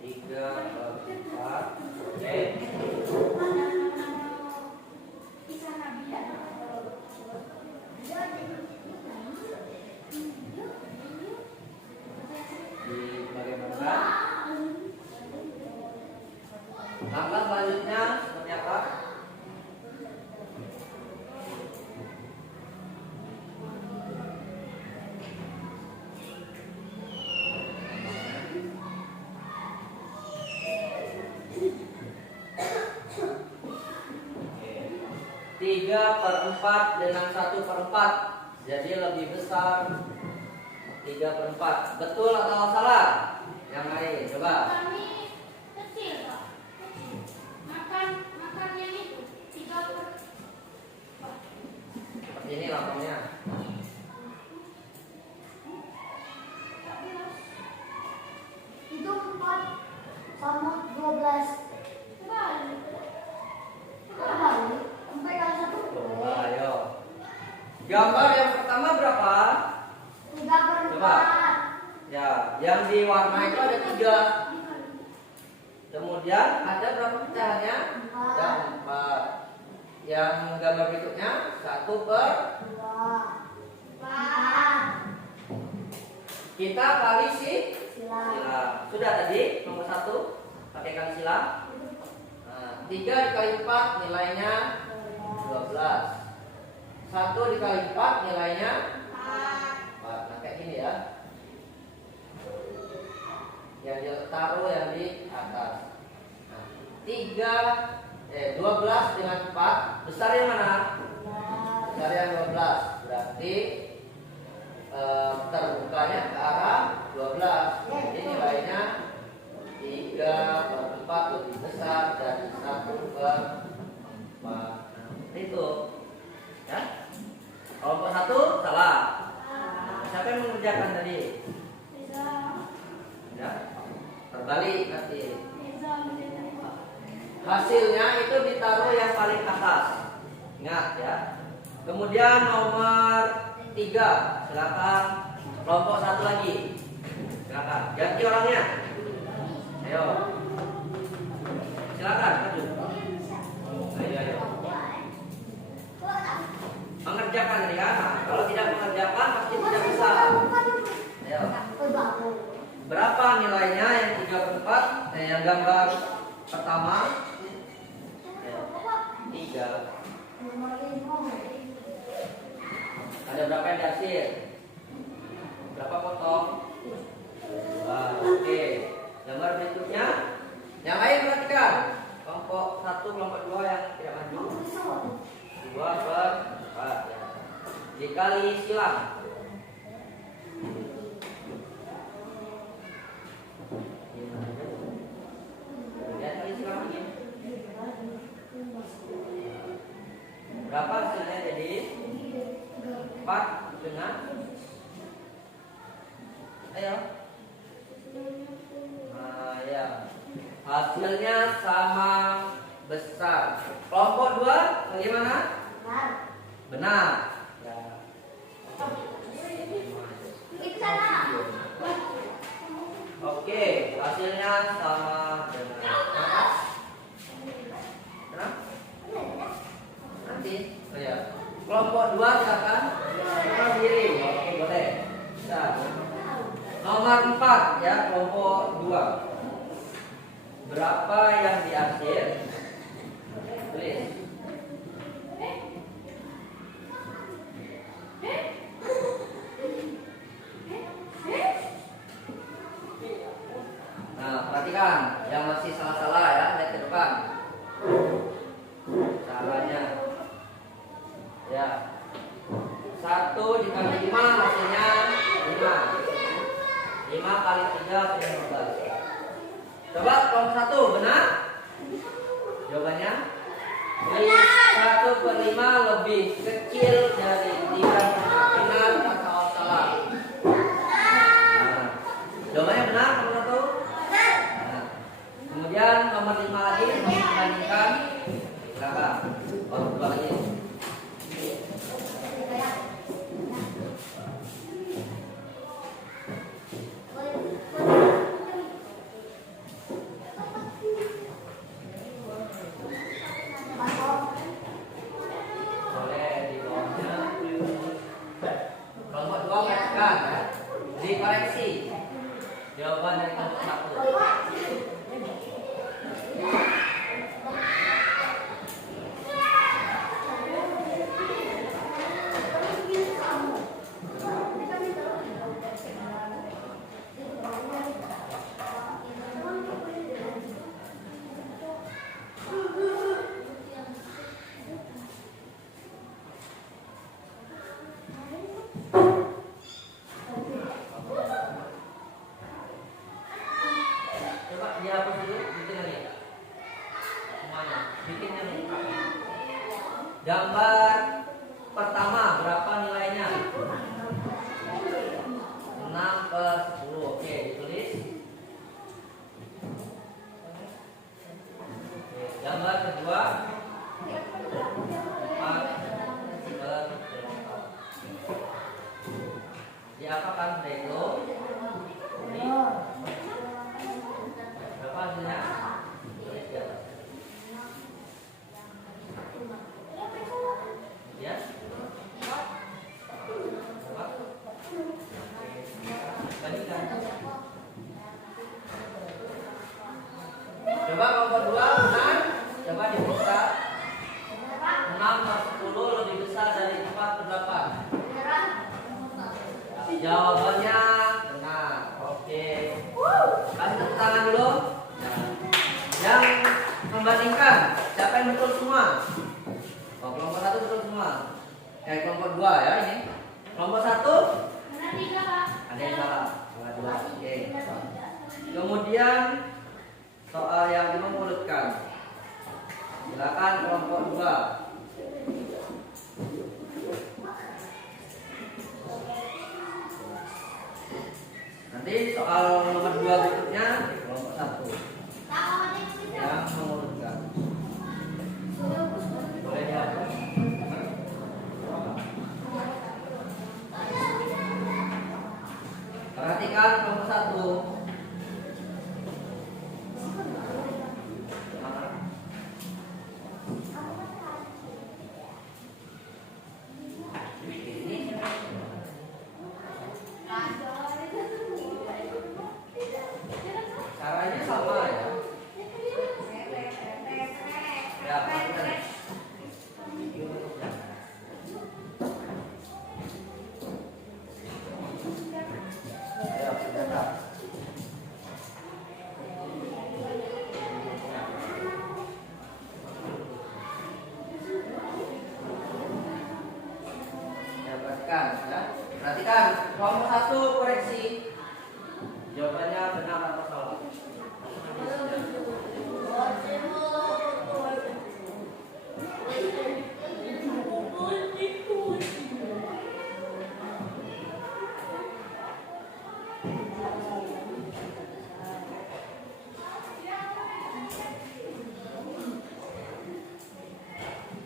Tiga, empat, oke. Di bagaimana? Langkah selanjutnya seperti apa? Tiga per 4 dengan 1/4, jadi lebih besar 3/4. Betul atau salah? Yang lain coba. Kami kecil, Pak. Makan yang itu 3/4. Seperti ini langsungnya. Itu 4 sama 12. Kembali. Sampai kali 1. Coba ayo. Gambar yang pertama berapa? 3/4. Ya, yang di warna itu ada 3. Kemudian ada berapa pecahannya? Ada 4. Yang gambar berikutnya 1/4. Kita kali sila. Sudah tadi nomor 1 pakai kali sila. Nah, 3 dikali 4 nilainya 12. 1 dikali 4 nilainya 4. Nah, kayak gini ya. Yang ditaruh yang di atas. Nah, 12 dengan 4 besar yang mana? Besar yang 12. Berarti terbukanya ke arah 12. Jadi nilainya 3/4 lebih besar dari 1/4. Nah, itu ya. Kelompok 1 salah. Siapa yang mengerjakan tadi? Ya, terbalik nanti. Hasilnya itu ditaruh yang paling atas. Ingat ya. Kemudian nomor 3, silakan. Kelompok 1 lagi. Silakan. Ganti orangnya. Ayo. Silakan, maju. Ayo. Mengerjakan ya. Kalau tidak mengerjakan pasti tidak bisa. Ayo. Berapa nilainya yang 3/4? Yang gambar pertama. Ayo. 3. Ada berapa yang dihasil? Berapa potong? 2. Oke. Gambar berikutnya. Yang lain perhatikan. Kelompok 1, kelompok 2 yang tidak maju. 2/4 ya. Dikali silang. Lihat kali silang lagi. Berapa hasilnya jadi? 4 dengan. Ayo. Nah, ya. Hasilnya sama besar. Kelompok 2 bagaimana? Benar. Ya. Oke, hasilnya sama dengan. Benar? Nanti, oh ya. Kelompok 2 silakan. Berdiri. Oke, boleh. Bisa. Nomor 4 ya, kelompok 2. Berapa yang dihasil? 1/5 lebih kecil dari 3/4 atau salah? Nah, jawabannya benar nomor 1. Nah, kemudian nomor 5 lagi membandingkan. Silakan. Oh, 2 lagi. Boleh di bawahnya. Kelompok 2 perhatikan ya. Dikoreksi. Jawaban dari kelompok 1. Coba dihapus dulu, bikin lagi. Semuanya, bikinnya nih. Gambar pertama berapa nilainya? 6/10. Oke, ditulis. Oke, gambar kedua 4/4. Diapakan sudah itu? Ini berapa hasilnya? Tulis di atas. Ya? Berapa? Bandingkan. Coba kelompok 2 benar. Coba dibuka. 6/10 lebih besar dari 4/8. Jawabannya benar. Oke. Kasih tepuk tangan dulu. Nah, yang membandingkan siapa yang betul semua? Oh, kelompok 1 betul semua. Kelompok 2 ya ini. Kelompok 1 Benar 3, Pak. ada yang salah. Salah 2. Oke. Kemudian soal yang memurutkan. Silakan kelompok 2. Nanti soal nomor 2 berikutnya di kelompok 1 yang mengurutkan. Boleh dihapus. Perhatikan kelompok 1. Caranya sama ya. Ya, perhatikan. Ya, sudah. Ya, perhatikan ya. Perhatikan kelompok 1 koreksi. Jawabannya benar atau salah?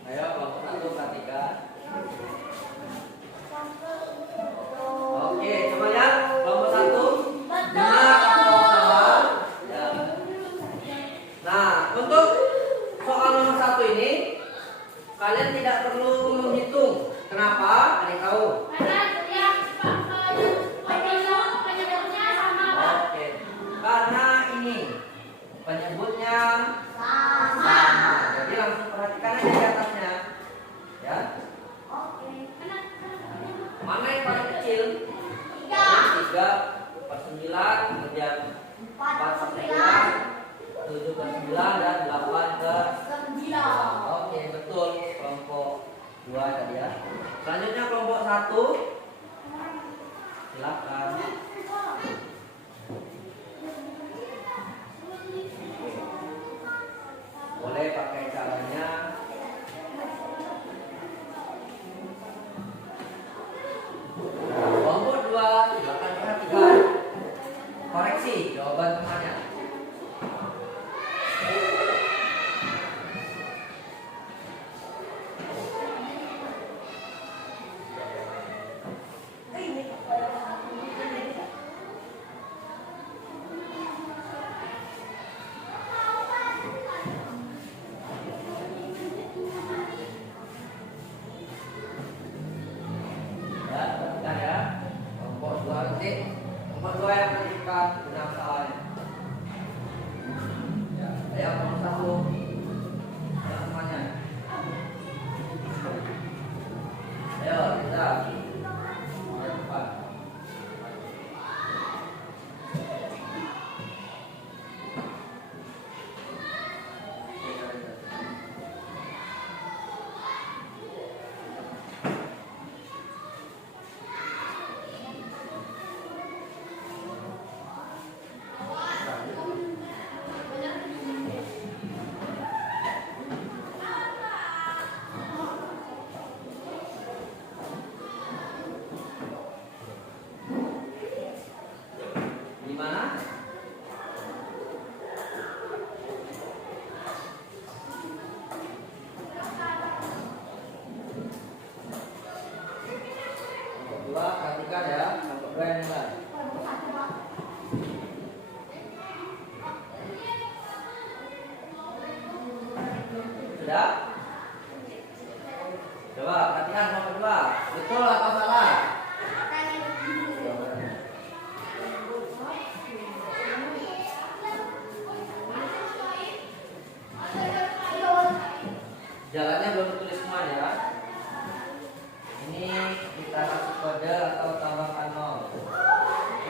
Ayo kelompok 1 perhatikan. Oke, coba lihat kelompok 1 benar atau salah? Ya. Nah, untuk soal nomor 1 ini kalian tidak perlu menghitung. Kenapa? Ada yang tahu? Karena yang penyebutnya sama, Pak. Oke. Karena ini penyebutnya Sama. sama. Jadi langsung perhatikan aja di atasnya. Ya. Oke. Mana yang paling kecil? 3/9, kemudian 4/9, 7/9 dan 8/9. Oke, betul kelompok 2 tadi ya. Selanjutnya kelompok 1. Silakan. Boleh pakai caranya 2 perhatikan ya, kelompok 2 yang nilai. Sudah? Coba perhatikan kelompok 2. Betul apa salah? Jalannya belum ditulis semua ya. Ini kita kasih kode atau tambahkan 0.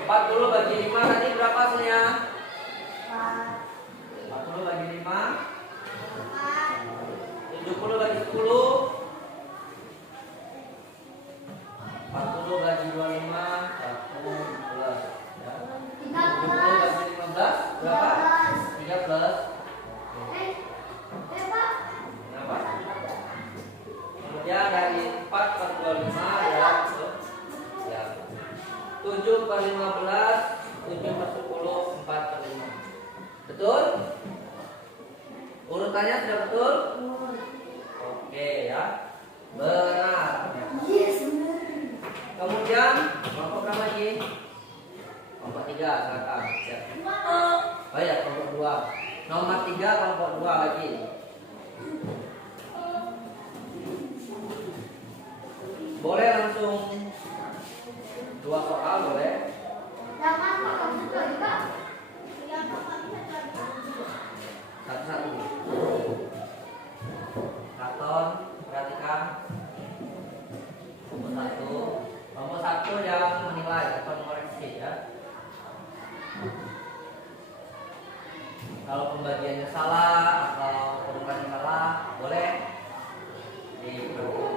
40 bagi 5 tadi berapa hasilnya? 40 bagi 5 70 bagi 10 40 bagi 25 11 ya. 70 bagi 15 berapa? 13. Kenapa? Kemudian dari 4 per 25 ya, ya. 7 per 15 7 per 10 4 per 5. Betul? Urutannya sudah betul? Oke ya. Benar. Kemudian kelompok berapa lagi? Kelompok 3 silakan. Siap. Oh ya, kelompok 2. Nomor 3 kelompok 2 lagi. Boleh langsung 2 soal boleh? Satu-satu. Karton, perhatikan. Kelompok 1 yang menilai atau mengoreksi ya. Kalau pembagiannya salah atau urutannya salah, boleh diperhatikan.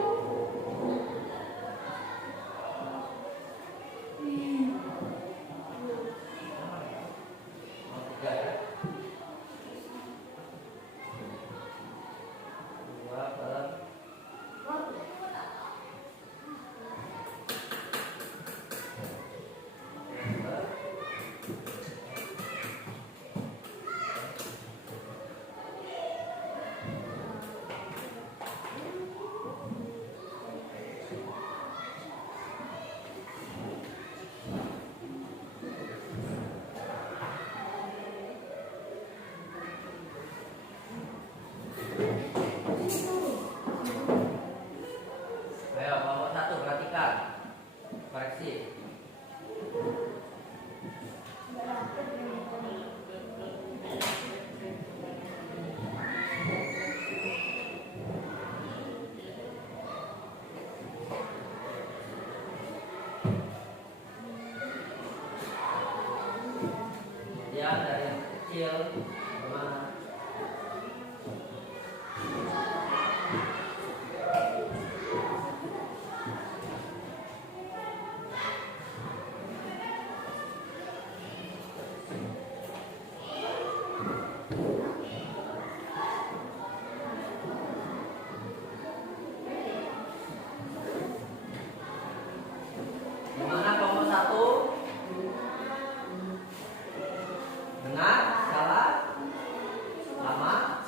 Ayo, kelompok 1 perhatikan. Koreksi. Kemudian dari yang kecil kemana? Gimana kelompok 1? Benar? Salah? Sama?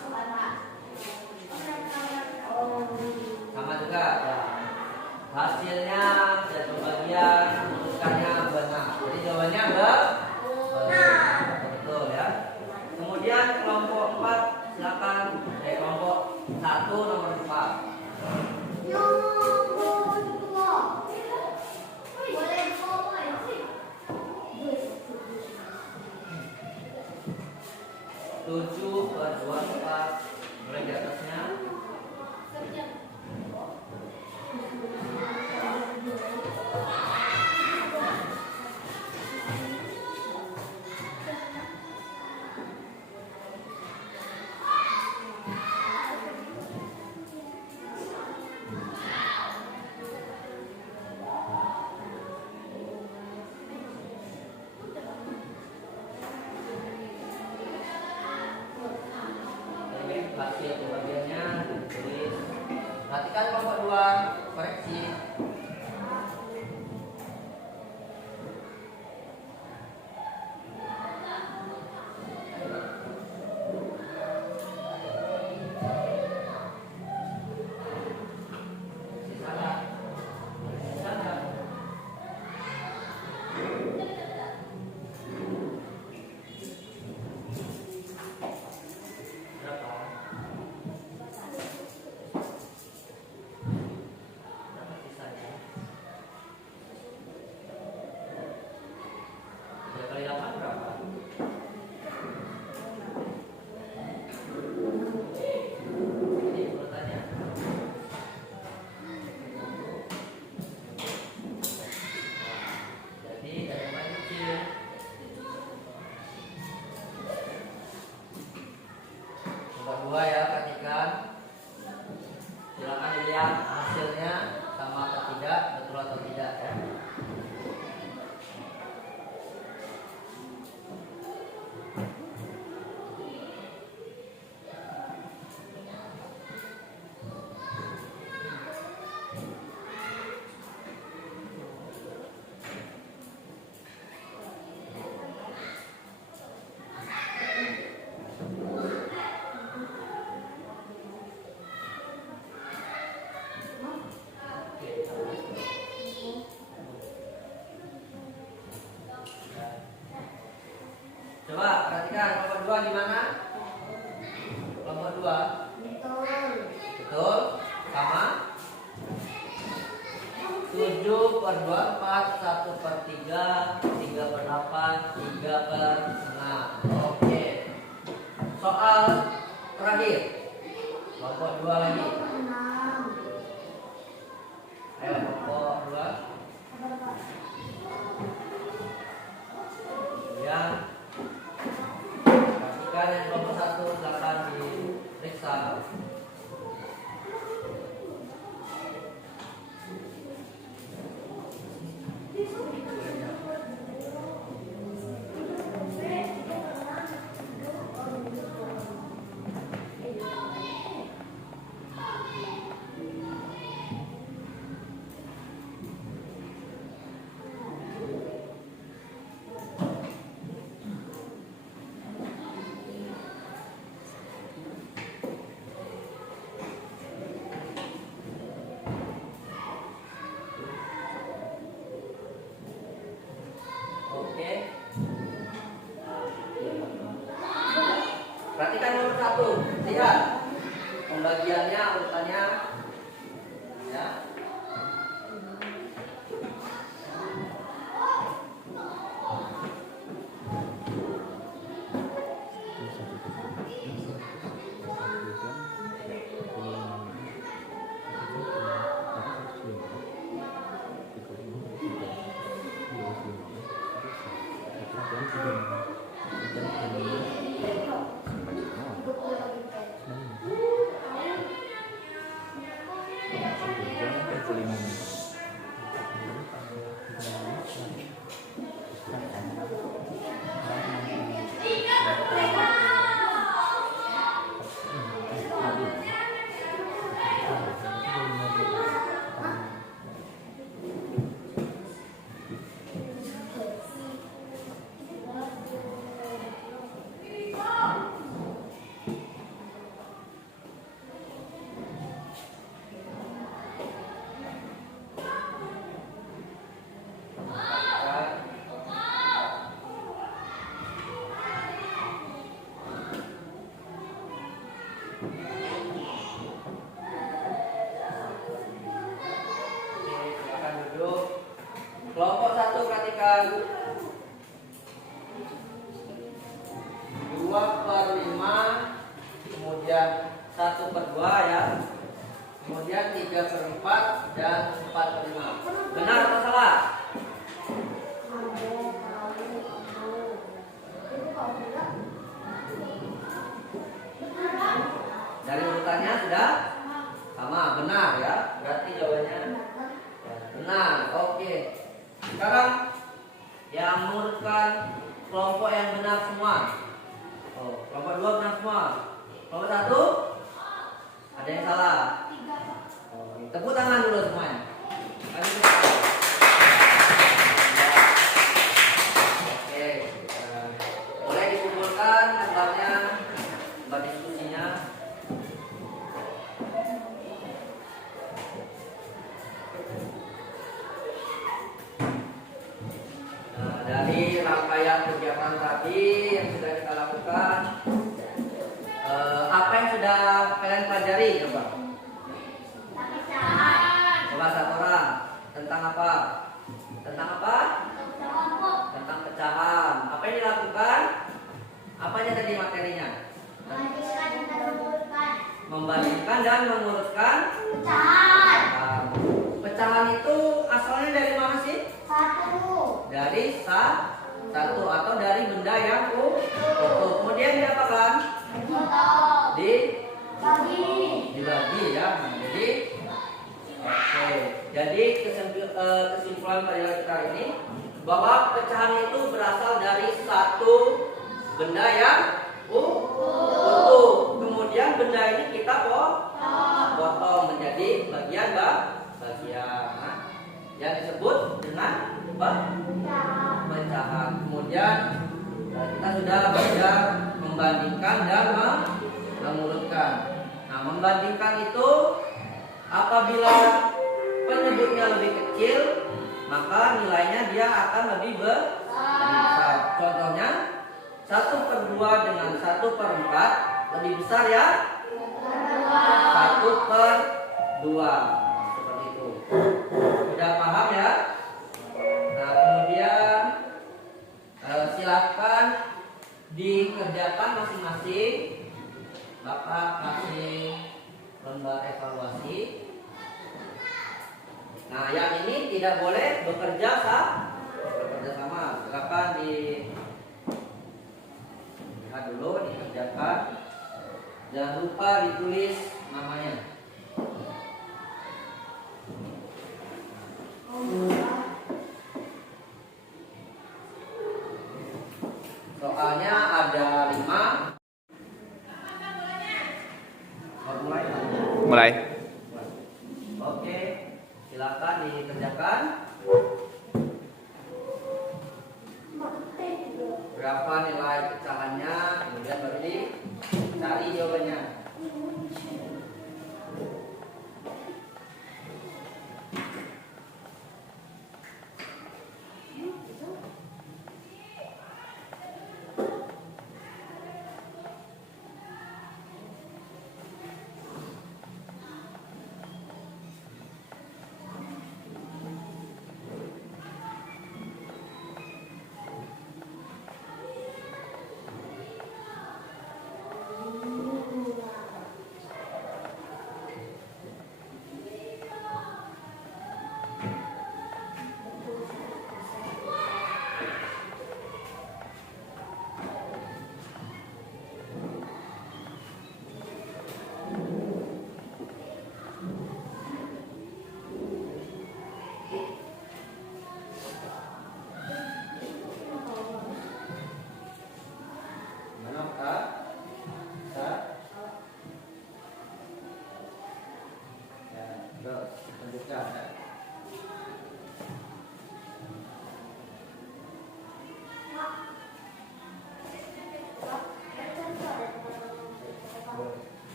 Sama juga ya. Hasilnya dan pembagian memutuskannya benar. Jadi jawabannya benar. Betul ya. Kemudian kelompok 4 silakan. Kelompok 1 nomor 4. Tujuh per 24 mulai di atasnya. Hasil pembagiannya tulis. Perhatikan kelompok 2 koreksi. Salah. yang hasilnya sama atau tidak, betul atau tidak ya. Coba perhatikan kelompok 2 gimana? Kelompok 2 Betul. betul sama 7/24, 1/3, 3/8, 3/6. Oke. Soal terakhir kelompok 2 lagi. 6. Ayo kelompok 2. Ya. Perhatikan yang kelompok 1 silakan diperiksa. Oke. Perhatikan nomor 1. Lihat pembagiannya, urutannya. Ya. Silakan duduk. Kelompok 1 perhatikan 2/5, kemudian 1/2 ya, kemudian 3/4 dan 4/5. Benar atau salah? Dari urutannya sudah sama, benar ya. Berarti jawabannya ya, benar. Oke. Sekarang yang mengurutkan kelompok yang benar semua. Oh, kelompok 2 benar semua. Kelompok 1 ada yang salah. Oh, tepuk tangan dulu semuanya. Oke, boleh dikumpulkan tempatnya, tempat diskusinya. Dari rangkaian kegiatan tadi yang sudah kita lakukan, apa yang sudah kalian pelajari? Coba satu orang. Tentang apa? Tentang apa? Tentang pecahan. Apa yang dilakukan? Apa aja tadi materinya? Membandingkan dan mengurutkan pecahan. Pecahan itu asalnya dari mana sih? Dari satu atau dari benda yang utuh. Kemudian diapakan? Dibagi ya. Jadi Jadi kesimpulan pada kita ini bahwa pecahan itu berasal dari satu benda yang utuh. Kemudian benda ini kita potong menjadi bagian-bagian. Nah, yang disebut dengan pecahan. Kemudian kita sudah belajar membandingkan dan mengurutkan. Nah, membandingkan itu apabila penyebutnya lebih kecil, maka nilainya dia akan lebih besar. Contohnya 1/2 dengan 1/4 lebih besar ya? 1/2. Seperti itu. Sudah paham ya? Nah, kemudian silakan dikerjakan masing-masing. Bapak kasih lembar evaluasi. Nah, yang ini tidak boleh bekerja sama. Silakan dilihat dulu, dikerjakan. Jangan lupa ditulis namanya. Soalnya ada 5. Mulai. Oke, silakan dikerjakan. Berapa nilai pecahannya, kemudian baru dicari jawabannya.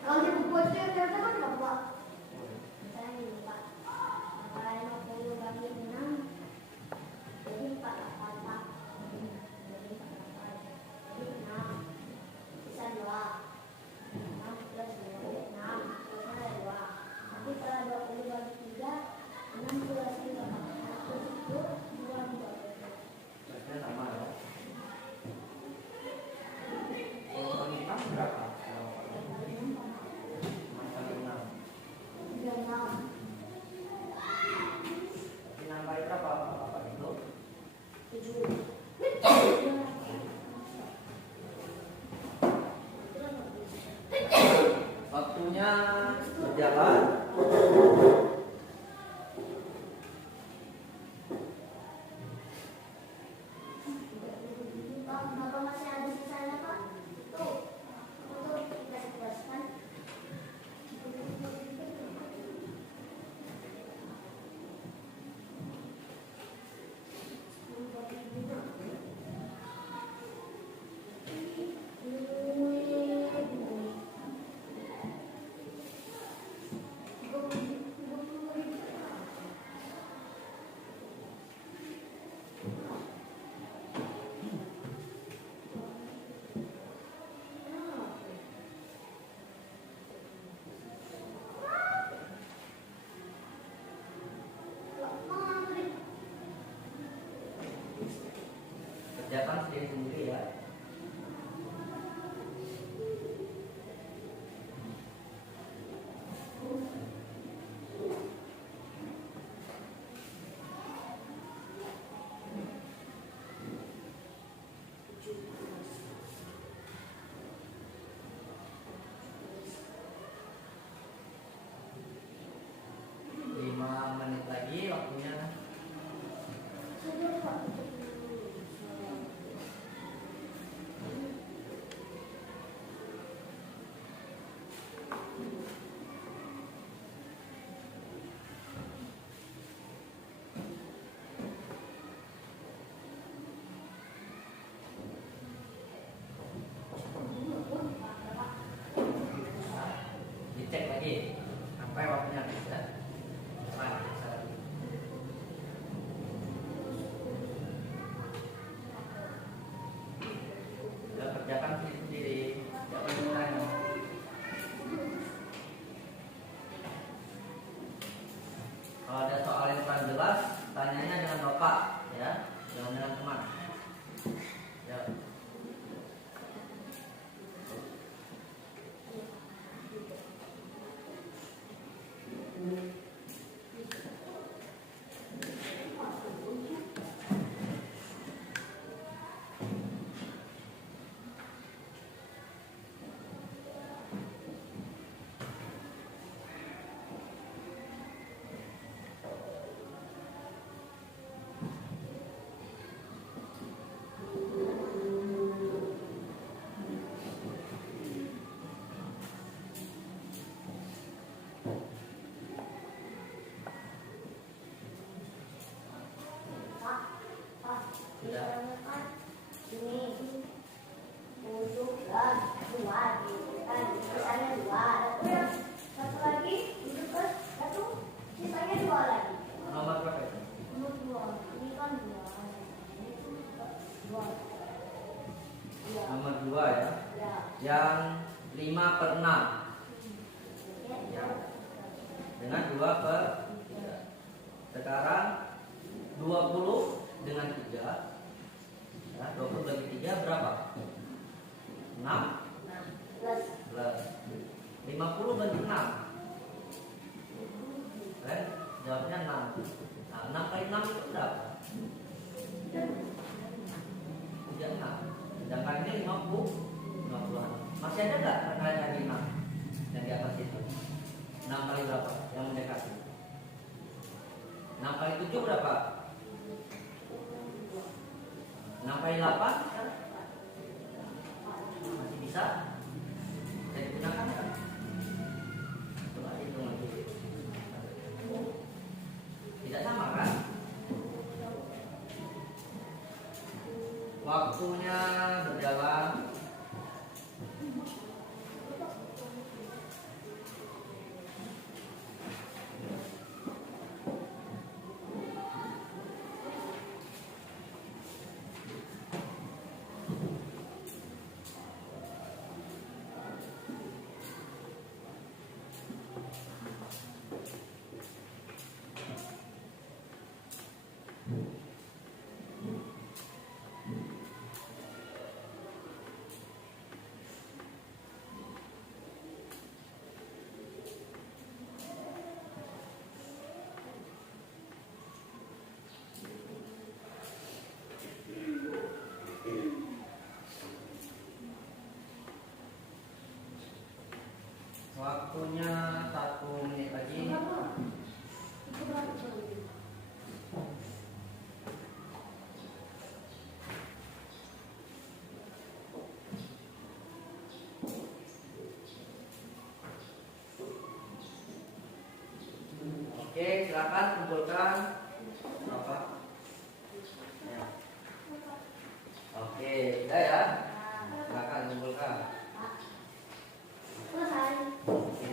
Kalau di buku itu ternyata kan nggak buat. Misalnya ini Pak, 50 bagi 6, jadi 48. Jadi 48. Jadi 6, sisa 2. 6 plus 2, 6, sisa 2. Tapi kalau 20 bagi 3, 6 plus 3, 1 itu 2 bagi 2. Sama ya. Berapa? Waktunya berjalan. Pak, kenapa masih ada sisanya Pak? Tuh, kita jelaskan. lagi sampai waktunya habis ya. Cepat, bisa lagi. Sudah kerjakan sendiri, tidak perlu tanya. Kalau ada soal yang kurang jelas, tanyanya dengan bapak, ya, jangan dengan teman. Ya. Nomor berapa itu? Nomor 2 ya. Yang 5/6 ya. Dengan 2/3. Sekarang 20 dengan 3 ya, 20 bagi 3 berapa? 6 plus 50 bagi 6 kan? Jawabnya 6. Nah, 6 kali 6 itu berapa? 36. Sedangkan ini 50. Masih ada nggak perkalian lagi 6 yang di atas itu? 6 kali berapa? Yang mendekati 6 kali 7 berapa? 6 kali 8 masih bisa? Bisa digunakan nggak? Coba hitung lagi. Tidak sama kan? Waktunya berjalan. Waktunya 1 menit lagi. Oke, silakan kumpulkan. Apa? Ya. Oke, udah ya. Silakan kumpulkan. Oke,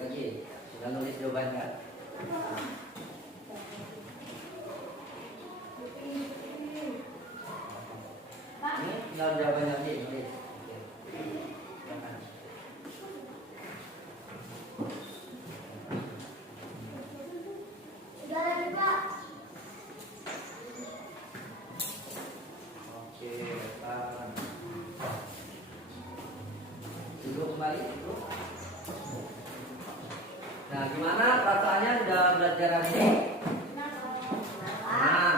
lagi sudah nulis jawabannya. Ini tinggal jawabannya lagi nulis. Duduk kembali, duduk. Nah, gimana perasaannya udah belajar hari ini? Nah,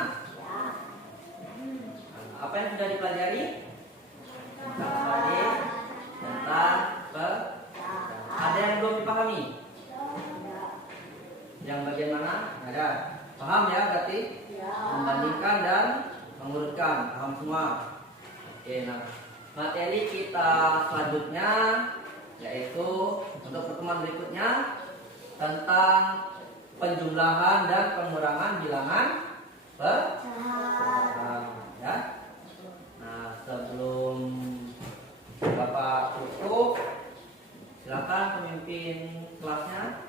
apa yang sudah dipelajari? Tentang tadi, tentang ada yang belum dipahami? Yang bagian mana? Ada. Paham ya berarti? Membandingkan dan mengurutkan. Paham semua? Oke, nah materi kita selanjutnya yaitu untuk pertemuan berikutnya tentang penjumlahan dan pengurangan bilangan pecahan ya. Nah, sebelum Bapak tutup. Silakan pemimpin kelasnya.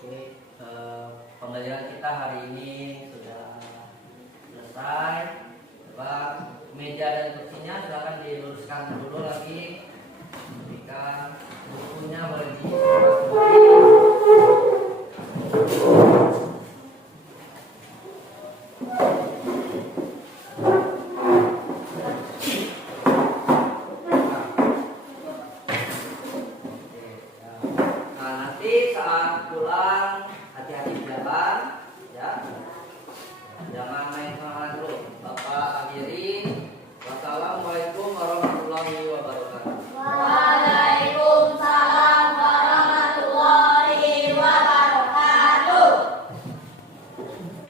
Oke, pembelajaran kita hari ini